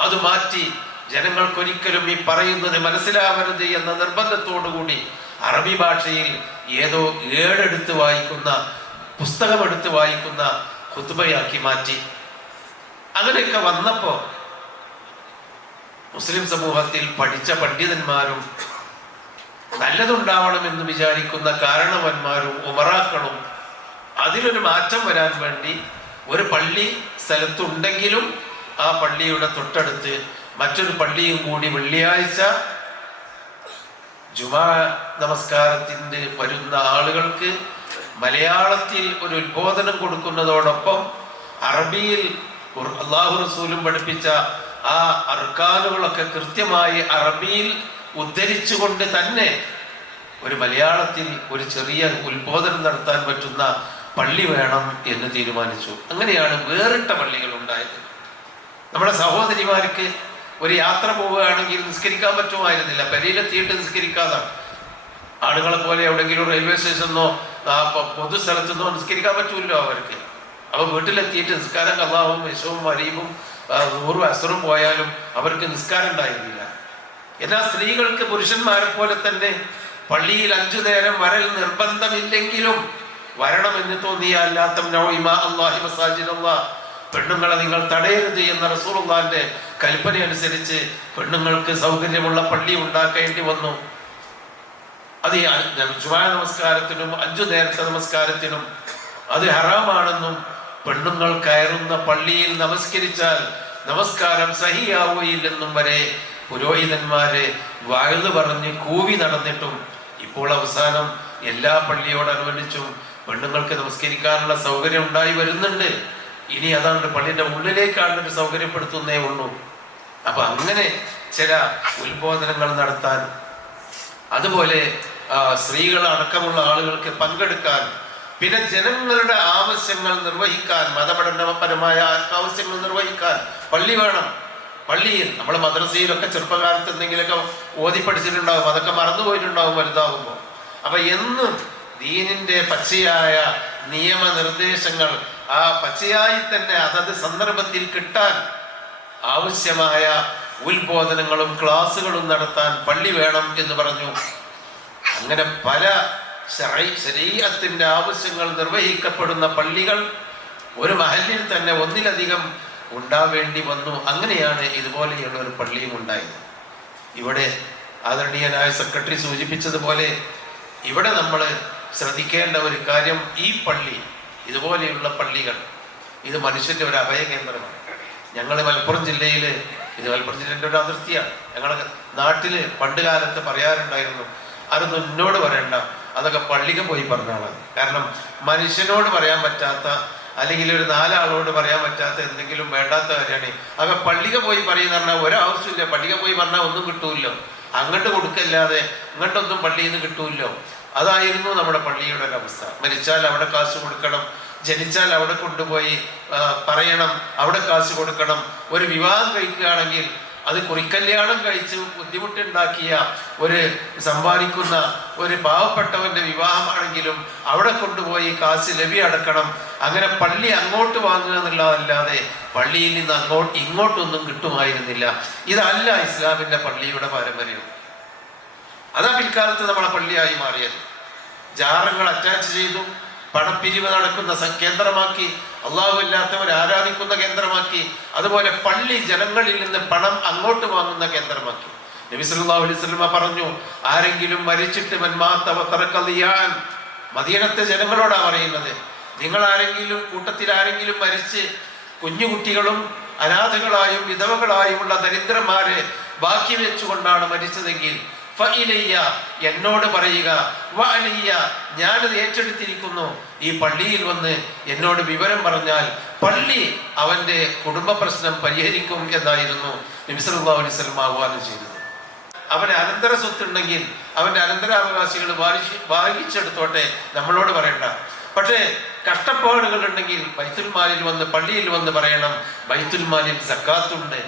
അത് മാറ്റി ജനങ്ങൾക്കൊരിക്കലും ഈ പറയുന്നത് മനസ്സിലാവരുത് എന്ന നിർബന്ധത്തോടുകൂടി അറബി ഭാഷയിൽ ഏതോ ഏടെടുത്ത് വായിക്കുന്ന, പുസ്തകമെടുത്ത് വായിക്കുന്ന ഖുത്ബയാക്കി മാറ്റി. അങ്ങനെയൊക്കെ വന്നപ്പോ മുസ്ലിം സമൂഹത്തിൽ പഠിച്ച പണ്ഡിതന്മാരും നല്ലതുണ്ടാവണമെന്ന് വിചാരിക്കുന്ന കാരണവന്മാരും ഉമറാക്കളും അതിലൊരു മാറ്റം വരാൻ വേണ്ടി ഒരു പള്ളി സ്ഥലത്തുണ്ടെങ്കിലും ആ പള്ളിയുടെ തൊട്ടടുത്ത് മറ്റൊരു പള്ളിയും കൂടി വെള്ളിയാഴ്ച ജുമാ നമസ്കാരത്തിന് വരുന്ന ആളുകൾക്ക് മലയാളത്തിൽ ഒരു ഉദ്ബോധനം കൊടുക്കുന്നതോടൊപ്പം അറബിയിൽ അല്ലാഹു റസൂലും പഠിപ്പിച്ച ആ അർക്കാനുകളൊക്കെ കൃത്യമായി അറബിയിൽ ഉദ്ധരിച്ചുകൊണ്ട് തന്നെ ഒരു മലയാളത്തിൽ ഒരു ചെറിയ ഉത്ബോധനം നടത്താൻ പറ്റുന്ന പള്ളി വേണം എന്ന് തീരുമാനിച്ചു. അങ്ങനെയാണ് വേറിട്ട പള്ളികൾ ഉണ്ടായത്. നമ്മുടെ സഹോദരിമാർക്ക് ഒരു യാത്ര പോവുകയാണെങ്കിൽ നിസ്കരിക്കാൻ പറ്റുമായിരുന്നില്ല, പെരയിലെത്തിയിട്ട് നിസ്കരിക്കാതാണ്. ആളുകളെ പോലെ എവിടെയെങ്കിലും റെയിൽവേ സ്റ്റേഷനോ പൊതുസ്ഥലത്തുനിന്നോ നിസ്കരിക്കാൻ പറ്റൂല്ലോ അവർക്ക്. അപ്പൊ വീട്ടിലെത്തിയിട്ട് നിസ്കാരം കള്ളാവും വിഷവും വരീവും 100 അസറും പോയാലും അവർക്ക് നിസ്കാരം ഉണ്ടായിരുന്നില്ല. എന്നാൽ സ്ത്രീകൾക്ക് പുരുഷന്മാരെ പോലെ തന്നെ പള്ളിയിൽ 5 നേരം വരൽ നിർബന്ധമില്ലെങ്കിലും വരണമെന്ന് തോന്നിയാൽ പെണ്ണുങ്ങളെ നിങ്ങൾ തടയരുത് എന്ന റസൂലുള്ളാഹിന്റെ കൽപ്പന അനുസരിച്ച് പെണ്ണുങ്ങൾക്ക് സൗകര്യമുള്ള പള്ളി ഉണ്ടാക്കേണ്ടി വന്നു. അത് ജുമാ നമസ്കാരത്തിനും 5 നേരത്തെ നമസ്കാരത്തിനും അത് ഹറാമാണെന്നും പെണ്ണുങ്ങൾ കയറുന്ന പള്ളിയിൽ നമസ്കരിച്ചാൽ നമസ്കാരം സഹിയാവുകയില്ലെന്നും വരെ പുരോഹിതന്മാര് വഴുതു പറഞ്ഞ് കൂവി നടന്നിട്ടും ഇപ്പോൾ അവസാനം എല്ലാ പള്ളിയോടനുബന്ധിച്ചും പെണ്ണുങ്ങൾക്ക് നമസ്കരിക്കാനുള്ള സൗകര്യം ഉണ്ടായി വരുന്നുണ്ട്. ഇനി അതാണ്ട് പള്ളിയുടെ ഉള്ളിലേക്കാണ് സൗകര്യപ്പെടുത്തുന്നേ ഉള്ളൂ. അപ്പൊ അങ്ങനെ ചില ഉത്ബോധനങ്ങൾ നടത്താൻ, അതുപോലെ സ്ത്രീകൾ അടക്കമുള്ള ആളുകൾക്ക് പങ്കെടുക്കാൻ, പിന്നെ ജനങ്ങളുടെ ആവശ്യങ്ങൾ നിർവഹിക്കാൻ, മതപഠനപരമായ ആവശ്യങ്ങൾ നിർവഹിക്കാൻ പള്ളി വേണം. പള്ളിയിൽ നമ്മൾ മദ്രസയിലൊക്കെ ചെറുപ്പകാലത്ത് എന്തെങ്കിലുമൊക്കെ ഓതി പഠിച്ചിട്ടുണ്ടാവും, അതൊക്കെ മറന്നുപോയിട്ടുണ്ടാവും വലുതാകുമ്പോൾ. അപ്പൊ എന്നും ദീനിന്റെ പച്ചയായ നിയമനിർദ്ദേശങ്ങൾ ആ പച്ചയായി തന്നെ അതത് സന്ദർഭത്തിൽ കിട്ടാൻ ആവശ്യമായ ഉത്ബോധനങ്ങളും ക്ലാസുകളും നടത്താൻ പള്ളി വേണം എന്ന് പറഞ്ഞു. അങ്ങനെ പല ശരീഅത്തിന്റെ ആവശ്യങ്ങൾ നിർവഹിക്കപ്പെടുന്ന പള്ളികൾ ഒരു മഹല്ലിൽ തന്നെ ഒന്നിലധികം ഉണ്ടാവേണ്ടി വന്നു. അങ്ങനെയാണ് ഇതുപോലെയുള്ള ഒരു പള്ളിയും ഉണ്ടായത്. ഇവിടെ ആദരണീയനായ സെക്രട്ടറി സൂചിപ്പിച്ചതുപോലെ ഇവിടെ നമ്മൾ ശ്രദ്ധിക്കേണ്ട ഒരു കാര്യം, ഈ പള്ളി, ഇതുപോലെയുള്ള പള്ളികൾ, ഇത് മനുഷ്യന്റെ ഒരു അഭയ കേന്ദ്രമാണ്. ഞങ്ങൾ മലപ്പുറം ജില്ലയിൽ, ഇത് മലപ്പുറം ജില്ലയുടെ ഒരു അതിർത്തിയാണ്. ഞങ്ങളുടെ നാട്ടില് പണ്ട് കാലത്ത് പറയാറുണ്ടായിരുന്നു, അതൊന്നും എന്നോട് പറയണ്ട, അതൊക്കെ പള്ളിക്ക് പോയി പറഞ്ഞാളാണ്. കാരണം മനുഷ്യനോട് പറയാൻ പറ്റാത്ത, അല്ലെങ്കിൽ ഒരു നാലാളോട് പറയാൻ പറ്റാത്ത എന്തെങ്കിലും വേണ്ടാത്ത കാര്യമാണ് അതൊക്കെ പള്ളിക പോയി പറയുന്ന പറഞ്ഞാൽ ഒരാവശ്യമില്ല. പള്ളിക പോയി പറഞ്ഞാൽ ഒന്നും കിട്ടൂല്ലോ, അങ്ങോട്ട് കൊടുക്കല്ലാതെ ഇങ്ങോട്ടൊന്നും പള്ളിയിൽ നിന്ന് കിട്ടൂല്ലോ. അതായിരുന്നു നമ്മുടെ പള്ളിയുടെ ഒരു അവസ്ഥ. മരിച്ചാൽ അവിടെ കാശ് കൊടുക്കണം, ജനിച്ചാൽ അവിടെ കൊണ്ടുപോയി പറയണം, അവിടെ കാശ് കൊടുക്കണം. ഒരു വിവാഹം കഴിക്കുകയാണെങ്കിൽ അത് കുറിക്കല്യാണം കഴിച്ച് ബുദ്ധിമുട്ടുണ്ടാക്കിയ ഒരു സമ്പാദിക്കുന്ന ഒരു പാവപ്പെട്ടവന്റെ വിവാഹമാണെങ്കിലും അവിടെ കൊണ്ടുപോയി കാശ് ലഭ്യ അടക്കണം. അങ്ങനെ പള്ളി അങ്ങോട്ട് വാങ്ങുക എന്നുള്ളതല്ലാതെ പള്ളിയിൽ നിന്ന് ഇങ്ങോട്ടൊന്നും കിട്ടുമായിരുന്നില്ല. ഇതല്ല ഇസ്ലാമിന്റെ പള്ളിയുടെ പാരമ്പര്യം. അതാ പിൽക്കാലത്ത് നമ്മളെ പള്ളിയായി മാറിയത്. ജാറങ്ങൾ അറ്റാച്ച് ചെയ്തു, പണപ്പിരിവ് നടക്കുന്ന കേന്ദ്രമാക്കി, അള്ളാഹുവില്ലാത്തവർ ആരാധിക്കുന്ന കേന്ദ്രമാക്കി. അതുപോലെ പള്ളി ജനങ്ങളിൽ നിന്ന് പണം അങ്ങോട്ട് വാങ്ങുന്ന കേന്ദ്രമാക്കി. നബി സല്ലല്ലാഹു അലൈഹി വസല്ലം പറഞ്ഞു, ആരെങ്കിലും മരിച്ചിട്ട് മദീനത്തെ ജനങ്ങളോടാ പറയുന്നത്, നിങ്ങൾ ആരെങ്കിലും കൂട്ടത്തിൽ ആരെങ്കിലും മരിച്ച് കുഞ്ഞുകുട്ടികളും അനാഥകളായും വിധവകളായുമുള്ള ദരിദ്രന്മാരെ ബാക്കി വെച്ചുകൊണ്ടാണ് മരിച്ചതെങ്കിൽ എന്നോട് പറയുക, ഞാനത് ഏറ്റെടുത്തിരിക്കുന്നു. ഈ പള്ളിയിൽ വന്ന് എന്നോട് വിവരം പറഞ്ഞാൽ പള്ളി അവന്റെ കുടുംബ പ്രശ്നം പരിഹരിക്കും എന്നായിരുന്നു നബി സല്ലല്ലാഹു അലൈഹി വസല്ലം ആഹ്വാനം ചെയ്തത്. അവന് അനന്തര സ്വത്തുണ്ടെങ്കിൽ അവന്റെ അനന്തരാവകാശികൾ വാങ്ങിച്ചെടുത്തോട്ടെ, നമ്മളോട് പറയണ്ട. പക്ഷേ കഷ്ടപ്പാടുകൾ ഉണ്ടെങ്കിൽ ബൈത്തുൽ മാലിൽ വന്ന്, പള്ളിയിൽ വന്ന് പറയണം, ബൈത്തുൽ മാലിൽ സക്കാത്തുണ്ട്.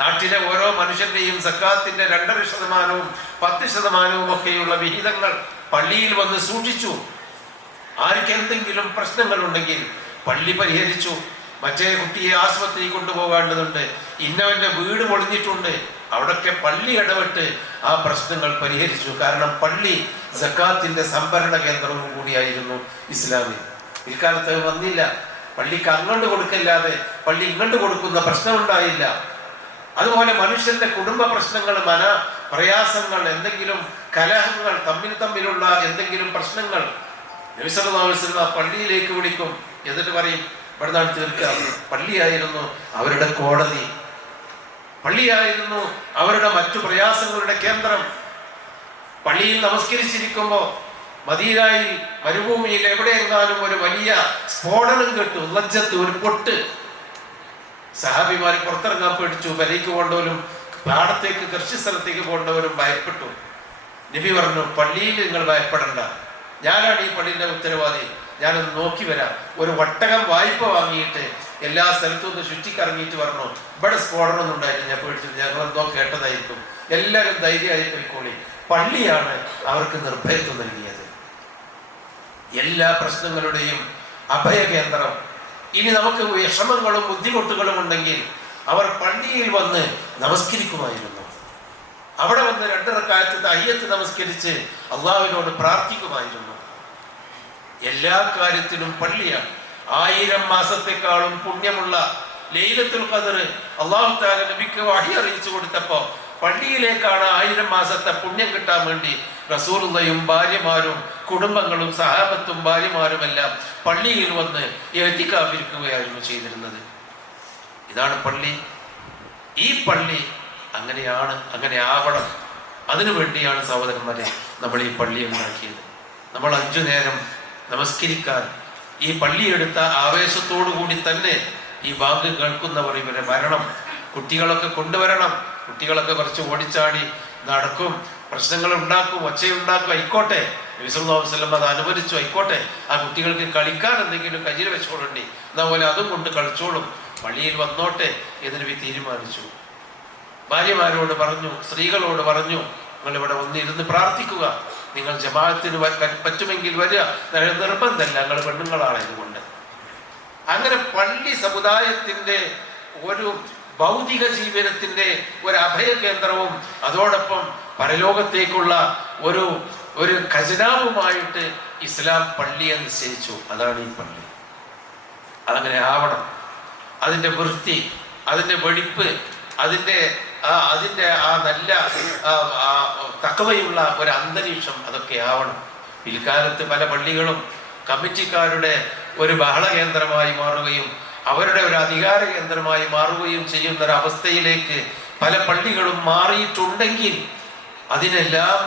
നാട്ടിലെ ഓരോ മനുഷ്യന്റെയും സക്കാത്തിന്റെ 2.5%, 10% ഒക്കെയുള്ള വിഹിതങ്ങൾ പള്ളിയിൽ വന്ന് സൂക്ഷിച്ചു. ആർക്ക് എന്തെങ്കിലും പ്രശ്നങ്ങൾ ഉണ്ടെങ്കിൽ പള്ളി പരിഹരിച്ചു. മറ്റേ കുട്ടിയെ ആശുപത്രി കൊണ്ടുപോകേണ്ടതുണ്ട്, ഇന്നവന്റെ വീട് പൊളിഞ്ഞിട്ടുണ്ട്, അവിടൊക്കെ പള്ളി ഇടപെട്ട് ആ പ്രശ്നങ്ങൾ പരിഹരിച്ചു. കാരണം പള്ളി സക്കാത്തിന്റെ സംഭരണ കേന്ദ്രവും കൂടിയായിരുന്നു ഇസ്ലാമിൽ. ഇക്കാലത്ത് വന്നില്ല. പള്ളിക്ക് അങ്ങോട്ട് കൊടുക്കല്ലാതെ പള്ളി ഇങ്ങോട്ട് കൊടുക്കുന്ന പ്രശ്നമുണ്ടായില്ല. അതുപോലെ മനുഷ്യന്റെ കുടുംബ പ്രശ്നങ്ങൾ, പ്രയാസങ്ങൾ, എന്തെങ്കിലും കലഹങ്ങൾ, തമ്മിലുള്ള എന്തെങ്കിലും പ്രശ്നങ്ങൾ നബി സല്ലല്ലാഹു അലൈഹി വസല്ലം പള്ളിയിലേക്ക് വിളിക്കും. എന്നിട്ട് പറയും, ഇവിടെ നിന്നാണ് തീർക്കുക. പള്ളിയായിരുന്നു അവരുടെ കോടതി, പള്ളിയായിരുന്നു അവരുടെ മറ്റു പ്രയാസങ്ങളുടെ കേന്ദ്രം. പള്ളിയിൽ നമസ്കരിച്ചിരിക്കുമ്പോ മദീനയിൽ മരുഭൂമിയിൽ എവിടെയെങ്ങാനും ഒരു വലിയ സ്ഫോടനം കേട്ടു, ലജ്ജത്ത്, ഒരു പൊട്ട്, സഹാബിമാര് പുറത്തിറങ്ങാൻ പേടിച്ചു. പെരയ്ക്ക് പോകേണ്ടവരും പാടത്തേക്ക്, കൃഷി സ്ഥലത്തേക്ക് പോകേണ്ടവരും ഭയപ്പെട്ടു. നബി പറഞ്ഞു, പള്ളിയിൽ നിങ്ങൾ ഭയപ്പെടണ്ട, ഞാനാണ് ഈ പള്ളിയുടെ ഉത്തരവാദി, ഞാനൊന്ന് നോക്കി വരാം. ഒരു ഒട്ടകം വായ്പ വാങ്ങിയിട്ട് എല്ലാ സ്ഥലത്തും ഒന്ന് ചുറ്റിക്കറങ്ങിയിട്ട് പറഞ്ഞു, ഇവിടെ സ്ഫോടനമൊന്നും ഉണ്ടായിട്ട് ഞാൻ പേടിച്ചിട്ട്, ഞങ്ങൾ എന്തോ കേട്ടതായിരിക്കും, എല്ലാവരും ധൈര്യമായി പോയിക്കോളി. പള്ളിയാണ് അവർക്ക് നിർഭയത്വം നൽകിയത്, എല്ലാ പ്രശ്നങ്ങളുടെയും അഭയകേന്ദ്രം. ഇനി നമുക്ക് വിഷമങ്ങളും ബുദ്ധിമുട്ടുകളും ഉണ്ടെങ്കിൽ അവർ പള്ളിയിൽ വന്ന് നമസ്കരിക്കുമായിരുന്നു. അവിടെ വന്ന് 2 റക്അത്ത് തഹിയ്യത്ത് നമസ്കരിച്ച് അള്ളാഹുവിനോട് പ്രാർത്ഥിക്കുമായിരുന്നു. എല്ലാ കാര്യത്തിലും പള്ളിയാണ്. 1000 മാസത്തെക്കാളും പുണ്യമുള്ള ലൈലത്തുൽ ഖദ്ർ അല്ലാഹു തആല നബിക്ക് വഹി അറിയിച്ചു കൊടുത്തപ്പോൾ പള്ളിയിലേക്കാണ് 1000 മാസത്തെ പുണ്യം കിട്ടാൻ വേണ്ടി റസൂലുള്ളയും ഭാര്യമാരും കുടുംബങ്ങളും സഹാബത്തും ഭാര്യമാരുമെല്ലാം പള്ളിയിൽ വന്ന് എത്തിക്കാതിരിക്കുകയായിരുന്നു ചെയ്തിരുന്നത്. ഇതാണ് പള്ളി. ഈ പള്ളി അങ്ങനെയാണ്, അങ്ങനെ ആവണം. അതിനു വേണ്ടിയാണ് സഹോദരന്മാരെ നമ്മൾ ഈ പള്ളി ഉണ്ടാക്കിയത്. നമ്മൾ 5 നേരം നമസ്കരിക്കാൻ ഈ പള്ളിയെടുത്ത ആവേശത്തോടു കൂടി തന്നെ ഈ ബാങ്ക് കേൾക്കുന്നവർ ഇവരെ വരണം, കുട്ടികളൊക്കെ കൊണ്ടുവരണം. കുട്ടികളൊക്കെ കുറച്ച് ഓടിച്ചാടി നടക്കും, പ്രശ്നങ്ങൾ ഉണ്ടാക്കും, ഒച്ചയുണ്ടാക്കും, ആയിക്കോട്ടെ. നബി സല്ലല്ലാഹു അലൈഹി വസല്ലം അത് അനുവദിച്ചു, ആയിക്കോട്ടെ. ആ കുട്ടികൾക്ക് കളിക്കാൻ എന്തെങ്കിലും കയ്യിൽ വെച്ചോളണ്ടി, എന്നാ പോലെ അതും കൊണ്ട് കളിച്ചോളും, പള്ളിയിൽ വന്നോട്ടെ എന്ന് നബി തീരുമാനിച്ചു. ഭാര്യമാരോട് പറഞ്ഞു, സ്ത്രീകളോട് പറഞ്ഞു, നിങ്ങൾ ഇവിടെ വന്നിരുന്ന് പ്രാർത്ഥിക്കുക, നിങ്ങൾ ജമാഅത്തിന് പറ്റുമെങ്കിൽ വരിക, നിർബന്ധമല്ല, നിങ്ങൾ പെണ്ണുങ്ങളാണ് ഇതുകൊണ്ട്. അങ്ങനെ പള്ളി സമുദായത്തിന്റെ ഒരു ഭൗതിക ജീവിതത്തിന്റെ ഒരു അഭയ കേന്ദ്രവും അതോടൊപ്പം പരലോകത്തേക്കുള്ള ഒരു ഖജനാവുമായിട്ട് ഇസ്ലാം പള്ളിയെ നിശ്ചയിച്ചു. അതാണ് ഈ പള്ളി. അതങ്ങനെ ആവണം. അതിന്റെ വൃത്തി, അതിന്റെ വെടിപ്പ്, അതിന്റെ ആ നല്ല തഖ്വയുള്ള ഒരു അന്തരീക്ഷം അതൊക്കെ ആവണം. പിൽക്കാലത്ത് പല പള്ളികളും കമ്മിറ്റിക്കാരുടെ ഒരു ബഹള കേന്ദ്രമായി മാറുകയും അവരുടെ ഒരു അധികാര കേന്ദ്രമായി മാറുകയും ചെയ്യുന്ന ഒരു അവസ്ഥയിലേക്ക് പല പള്ളികളും മാറിയിട്ടുണ്ടെങ്കിൽ അതിനെല്ലാം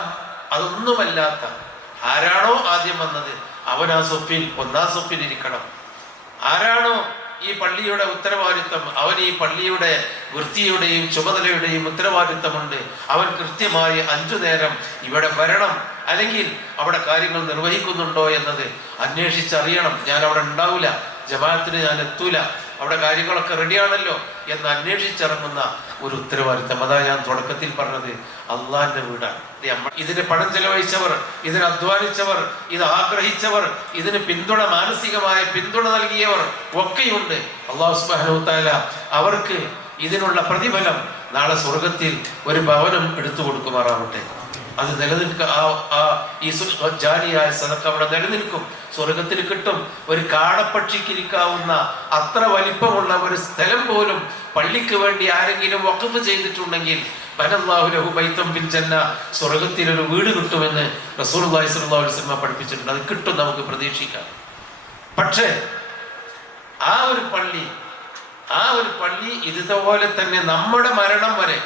അതൊന്നുമല്ലാത്ത ആരാണോ ആദ്യം വന്നത് അവൻ ആ സ്വപ്പിൽ 1-ാം സ്വപ്പിൽ ഇരിക്കണം. ആരാണോ ഈ പള്ളിയുടെ ഉത്തരവാദിത്വം, അവൻ ഈ പള്ളിയുടെ വൃത്തിയുടെയും ചുമതലയുടെയും ഉത്തരവാദിത്വമുണ്ട്. അവൻ കൃത്യമായി 5 നേരം ഇവിടെ വരണം, അല്ലെങ്കിൽ അവിടെ കാര്യങ്ങൾ നിർവഹിക്കുന്നുണ്ടോ എന്നത് അന്വേഷിച്ചറിയണം. ഞാൻ അവിടെ ഉണ്ടാവില്ല, ജമാഅത്തിന് ഞാൻ എത്തൂല, അവിടെ കാര്യങ്ങളൊക്കെ റെഡിയാണല്ലോ എന്ന് അന്വേഷിച്ചിറങ്ങുന്ന ഒരു ഉത്തരവാദിത്തം. അതാ ഞാൻ തുടക്കത്തിൽ പറഞ്ഞത്, അള്ളാന്റെ വീടാണ്. ഇതിന് പണം ചെലവഴിച്ചവർ, ഇതിന് അധ്വാനിച്ചവർ, ഇത് ആഗ്രഹിച്ചവർ, ഇതിന് മാനസികമായ പിന്തുണ നൽകിയവർ ഒക്കെയുണ്ട്. അല്ലാഹു സുബ്ഹാനഹു വ തആല അവർക്ക് ഇതിനുള്ള പ്രതിഫലം നാളെ സ്വർഗത്തിൽ ഒരു ഭവനം എടുത്തു കൊടുക്കുമാറാവട്ടെ. അത് നിലനിൽക്കുക, ഈ ജാരിയായ സദഖ അവിടെ നിലനിൽക്കും, സ്വർഗത്തിൽ കിട്ടും. ഒരു കാടപ്പക്ഷിക്കിരിക്കാവുന്ന അത്ര വലിപ്പമുള്ള ഒരു സ്ഥലം പോലും പള്ളിക്ക് വേണ്ടി ആരെങ്കിലും വഖഫ് ചെയ്തിട്ടുണ്ടെങ്കിൽ ബനല്ലാഹു ലഹു ബൈതൻ ഫിൽ ജന്ന, സ്വർഗത്തിൽ ഒരു വീട് കിട്ടുമെന്ന് റസൂലുള്ളാഹി സ്വല്ലല്ലാഹു അലൈഹി വസല്ലം പഠിപ്പിച്ചിട്ടുണ്ട്. അത് കിട്ടും, നമുക്ക് പ്രതീക്ഷിക്കാം. പക്ഷേ ആ ഒരു പള്ളി ഇതുപോലെ തന്നെ നമ്മുടെ മരണം വരെ,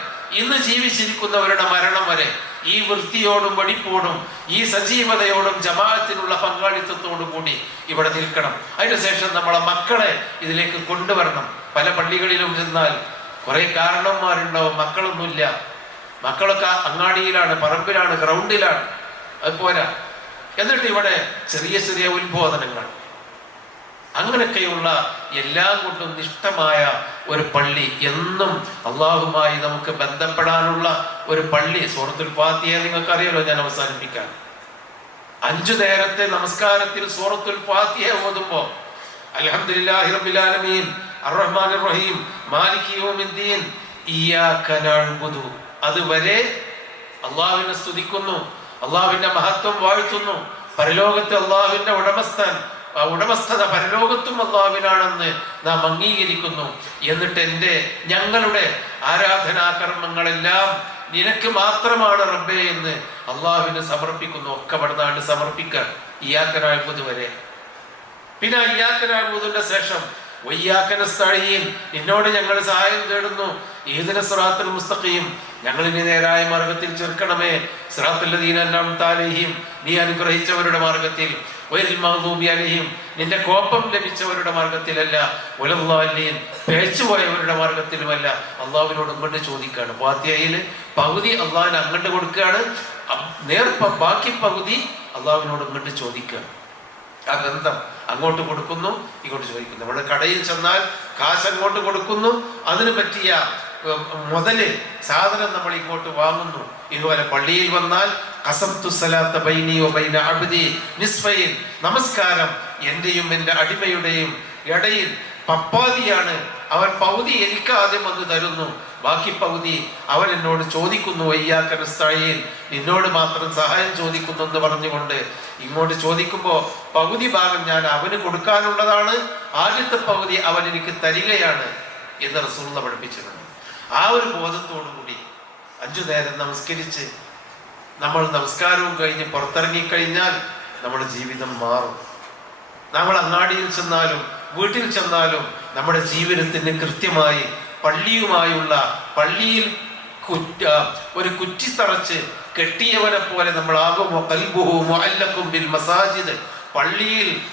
ഇന്ന് ജീവിച്ചിരിക്കുന്നവരുടെ മരണം വരെ ഈ വൃത്തിയോടും വെടിപ്പോടും ഈ സജീവതയോടും ജമാഅത്തിനുള്ള പങ്കാളിത്തത്തോടും കൂടി ഇവിടെ നിൽക്കണം. അതിനുശേഷം നമ്മളെ മക്കളെ ഇതിലേക്ക് കൊണ്ടുവരണം. പല പള്ളികളിലും ചെന്നാൽ കുറെ കാരണന്മാരുണ്ടാവും, മക്കളൊന്നുമില്ല, മക്കളൊക്കെ അങ്ങാടിയിലാണ്, പറമ്പിലാണ്, ഗ്രൗണ്ടിലാണ്. അത് പോരാ. എന്നിട്ട് ഇവിടെ ചെറിയ ചെറിയ ഉത്ബോധനങ്ങൾ, അങ്ങനെയൊക്കെയുള്ള എല്ലാം കൊണ്ടും നിഷ്ഠമായ ഒരു പള്ളി, എന്നും അള്ളാഹുമായി നമുക്ക് ബന്ധപ്പെടാനുള്ള ഒരു പള്ളി. സൂറത്തുൽ ഫാത്തിഹ നിങ്ങൾക്ക് അറിയാലോ. ഞാൻ അവസാനിപ്പിക്കാം. 5 നേരത്തെ നമസ്കാരത്തിൽ സൂറത്തുൽ ഫാത്തിഹ ഓതുമ്പോ അൽഹംദുലില്ലാഹി റബ്ബിൽ ആലമീൻ അർറഹ്മാനിർ റഹീം മാലികി യൗമിദ്ദീൻ ഇയ്യാക നഅ്ബുദു, അതുവരെ അള്ളാഹുവിനെ സ്തുതിക്കുന്നു, അള്ളാഹുവിന്റെ മഹത്വം വാഴ്ത്തുന്നു. പരലോകത്ത് അള്ളാഹുവിന്റെ ഉടമസ്ഥത പരലോകത്തും അള്ളാഹുവിനാണെന്ന് നാം അംഗീകരിക്കുന്നു. എന്നിട്ട് ഞങ്ങളുടെ ആരാധനാകർമ്മങ്ങളെല്ലാം നിനക്ക് മാത്രമാണ് റബ്ബേ എന്ന് അള്ളാഹുവിന് സമർപ്പിക്കുന്നു. ഒക്കെ പടന്നാണ്ട് സമർപ്പിക്കാൻ ഇയ്യാക നഅ്ബുദു വരെ. പിന്നെ ഇയ്യാക നഅ്ബുദിന്റെ ശേഷം വയ്യാക നസ്തഈൻ, നിന്നോട് ഞങ്ങൾ സഹായം തേടുന്നു. ഇഹ്ദിനസ് സിറാത്തുൽ മുസ്തഖീം, ഞങ്ങളിനെ നേരായ മാർഗത്തിൽ ചേർക്കണമേ. സിറാത്തുൽ ലദീന അൻഅംത അലൈഹിം, നീ അനുഗ്രഹിച്ചവരുടെ മാർഗത്തിൽ. വൈൽ മഗ്ദൂബി അലൈഹിം, നിന്റെ കോപം ലഭിച്ചവരുടെ മാർഗത്തിലല്ല. വലദ്ദാലീൻ, പിഴച്ചുപോയവരുടെ മാർഗത്തിലുമല്ല. അള്ളാഹുവിനോട് ഇങ്ങോട്ട് ചോദിക്കുകയാണ്. ഫാത്തിഹയിൽ പകുതി അള്ളാഹിന് അങ്ങോട്ട് കൊടുക്കുകയാണ്, ബാക്കി പകുതി അള്ളാഹുവിനോട് ഇങ്ങോട്ട് ചോദിക്കുകയാണ്. ആ ബന്ധം അങ്ങോട്ട് കൊടുക്കുന്നു, ഇങ്ങോട്ട് ചോദിക്കുന്നു. നമ്മുടെ കടയിൽ ചെന്നാൽ കാശ് അങ്ങോട്ട് കൊടുക്കുന്നു, അതിന് പറ്റിയ മുതല് സാധനം നമ്മൾ ഇങ്ങോട്ട് വാങ്ങുന്നു. ഇതുപോലെ പള്ളിയിൽ വന്നാൽ ഖസംതു സലാത്ത ബൈനി വ ബൈന അബ്ദി നിസ്ഫൈൻ, നമസ്കാരം എന്റെയും എൻ്റെ അടിമയുടെയും ഇടയിൽ പപ്പാതിയാണ്. അവൻ പകുതി എനിക്ക് ആദ്യം വന്ന് തരുന്നു, ബാക്കി പകുതി അവൻ എന്നോട് ചോദിക്കുന്നു. ഇയ്യാക നസ്തഈൻ, നിന്നോട് മാത്രം സഹായം ചോദിക്കുന്നു എന്ന് പറഞ്ഞുകൊണ്ട് ഇങ്ങോട്ട് ചോദിക്കുമ്പോൾ പകുതി ഭാഗം ഞാൻ അവന് കൊടുക്കാനുള്ളതാണ്, ആദ്യത്തെ പകുതി അവൻ എനിക്ക് തരികയാണ് എന്ന് റസൂലുള്ളാഹി പഠിപ്പിച്ചിട്ടുണ്ട്. ആ ഒരു ബോധത്തോടു കൂടി 5 നേരം നമസ്കരിച്ച് നമ്മൾ നമസ്കാരവും കഴിഞ്ഞ് പുറത്തിറങ്ങിക്കഴിഞ്ഞാൽ നമ്മുടെ ജീവിതം മാറും. നമ്മൾ അങ്ങാടിയിൽ ചെന്നാലും വീട്ടിൽ ചെന്നാലും നമ്മുടെ ജീവിതത്തിന് കൃത്യമായി പള്ളിയിൽ ഒരു കുറ്റിത്തറച്ച് കെട്ടിയവനെ പോലെ നമ്മളാകുമോ. ഖൽബുഹു മുഅല്ലഖും ബിൽ മസാജിദ്.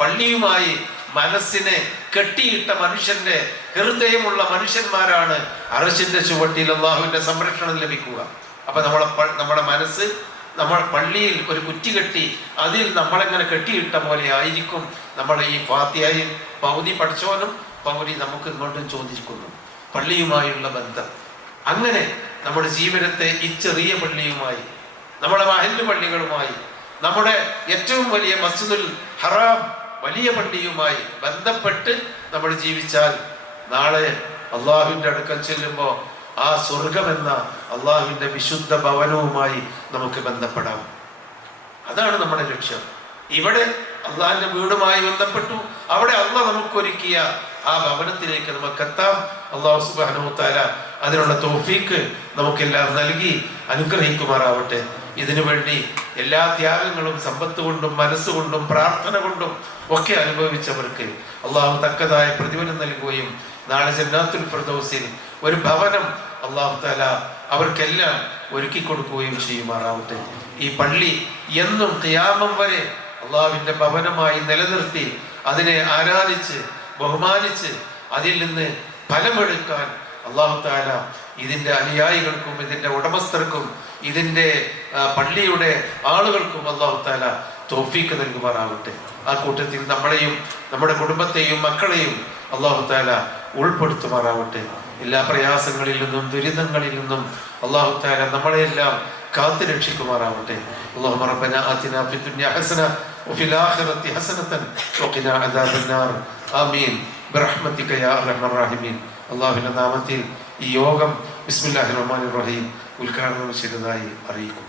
പള്ളിയുമായി മനസ്സിനെ കെട്ടിയിട്ട മനുഷ്യന്റെ ഹൃദയമുള്ള മനുഷ്യന്മാരാണ് അർശിന്റെ ചുവട്ടിൽ അള്ളാഹുവിന്റെ സംരക്ഷണം ലഭിക്കുക. അപ്പൊ നമ്മുടെ മനസ്സ് നമ്മൾ പള്ളിയിൽ ഒരു കുറ്റി കെട്ടി അതിൽ നമ്മളെങ്ങനെ കെട്ടിയിട്ട പോലെ ആയിരിക്കും നമ്മൾ ഈ ഫാത്തിഹയിൽ പൗതി പഠിച്ചവനും പൗതി നമുക്ക് ഇങ്ങോട്ടും ചോദിക്കുന്നു. പള്ളിയുമായുള്ള ബന്ധം അങ്ങനെ നമ്മുടെ ജീവിതത്തെ ഈ ചെറിയ പള്ളിയുമായി, നമ്മുടെ മഹല്ല് പള്ളികളുമായി, നമ്മുടെ ഏറ്റവും വലിയ മസ്ജിദുൽ ഹറാം വലിയ പള്ളിയുമായി ബന്ധപ്പെട്ട് നമ്മൾ ജീവിച്ചാൽ നാളെ അള്ളാഹുവിന്റെ അടുക്കൽ ചെല്ലുമ്പോൾ ആ സ്വർഗമെന്ന അള്ളാഹുവിന്റെ വിശുദ്ധ ഭവനവുമായി നമുക്ക് ബന്ധപ്പെടാം. അതാണ് നമ്മുടെ ലക്ഷ്യം. ഇവിടെ അള്ളാഹിന്റെ വീടുമായി ബന്ധപ്പെട്ടു, അവിടെ അള്ളാഹ് നമുക്കൊരുക്കിയ ആ ഭവനത്തിലേക്ക് നമുക്കെത്താം. അള്ളാഹു സുബ്ഹാനഹു വ തആല അതിനുള്ള തൗഫീക്ക് നമുക്കെല്ലാം നൽകി അനുഗ്രഹിക്കുമാറാവട്ടെ. ഇതിനു വേണ്ടി എല്ലാ ത്യാഗങ്ങളും സമ്പത്ത് കൊണ്ടും മനസ്സുകൊണ്ടും പ്രാർത്ഥന കൊണ്ടും ഒക്കെ അനുഭവിച്ചവർക്ക് അള്ളാഹു തക്കതായ പ്രതിഫലം നൽകുകയും നാളെ ജന്നാത്തുൽ ഫിർദൗസിൽ ഒരു ഭവനം അള്ളാഹു തആല അവർക്കെല്ലാം ഒരുക്കി കൊടുക്കുകയും ചെയ്യുമാറാവട്ടെ. ഈ പള്ളി എന്നും ഖിയാമം വരെ അള്ളാഹുവിന്റെ ഭവനമായി നിലനിർത്തി അതിനെ ആരാധിച്ച് ബഹുമാനിച്ച് അതിൽ നിന്ന് ഫലമെടുക്കാൻ അള്ളാഹു തആല ഇതിന്റെ അനുയായികൾക്കും ഇതിന്റെ ഉടമസ്ഥർക്കും ഇതിന്റെ പള്ളിയുടെ ആളുകൾക്കും അള്ളാഹു തആല തൗഫീക്ക് നൽകുമാറാവട്ടെ. ആ കൂട്ടത്തിൽ നമ്മളെയും നമ്മുടെ കുടുംബത്തെയും മക്കളെയും അള്ളാഹു തആല ഉൾപ്പെടുത്തുമാറാവട്ടെ. എല്ലാ പ്രയാസങ്ങളിൽ നിന്നും ദുരിതങ്ങളിൽ നിന്നും അള്ളാഹു തആല നമ്മളെയെല്ലാം കാത്തു രക്ഷിക്കുമാറാവട്ടെ. അല്ലാഹുമ്മ റബ്ബനാ ആതിനാ ഫിദ്ദുനിയ ഹസന വഫിൽ ആഖിറതി ഹസനതൻ വഖിനാ അദാബന്നാർ. ആമീൻ ബിറഹ്മതിക യാ അർഹമർ റഹീമീൻ. അല്ലാഹുവിന്റെ നാമത്തിൽ ഈ യോഗം ബിസ്മില്ലാഹിർ റഹ്മാനിർ റഹീം ഉദ്ഘാടനം ചെയ്തതായി അറിയിക്കും.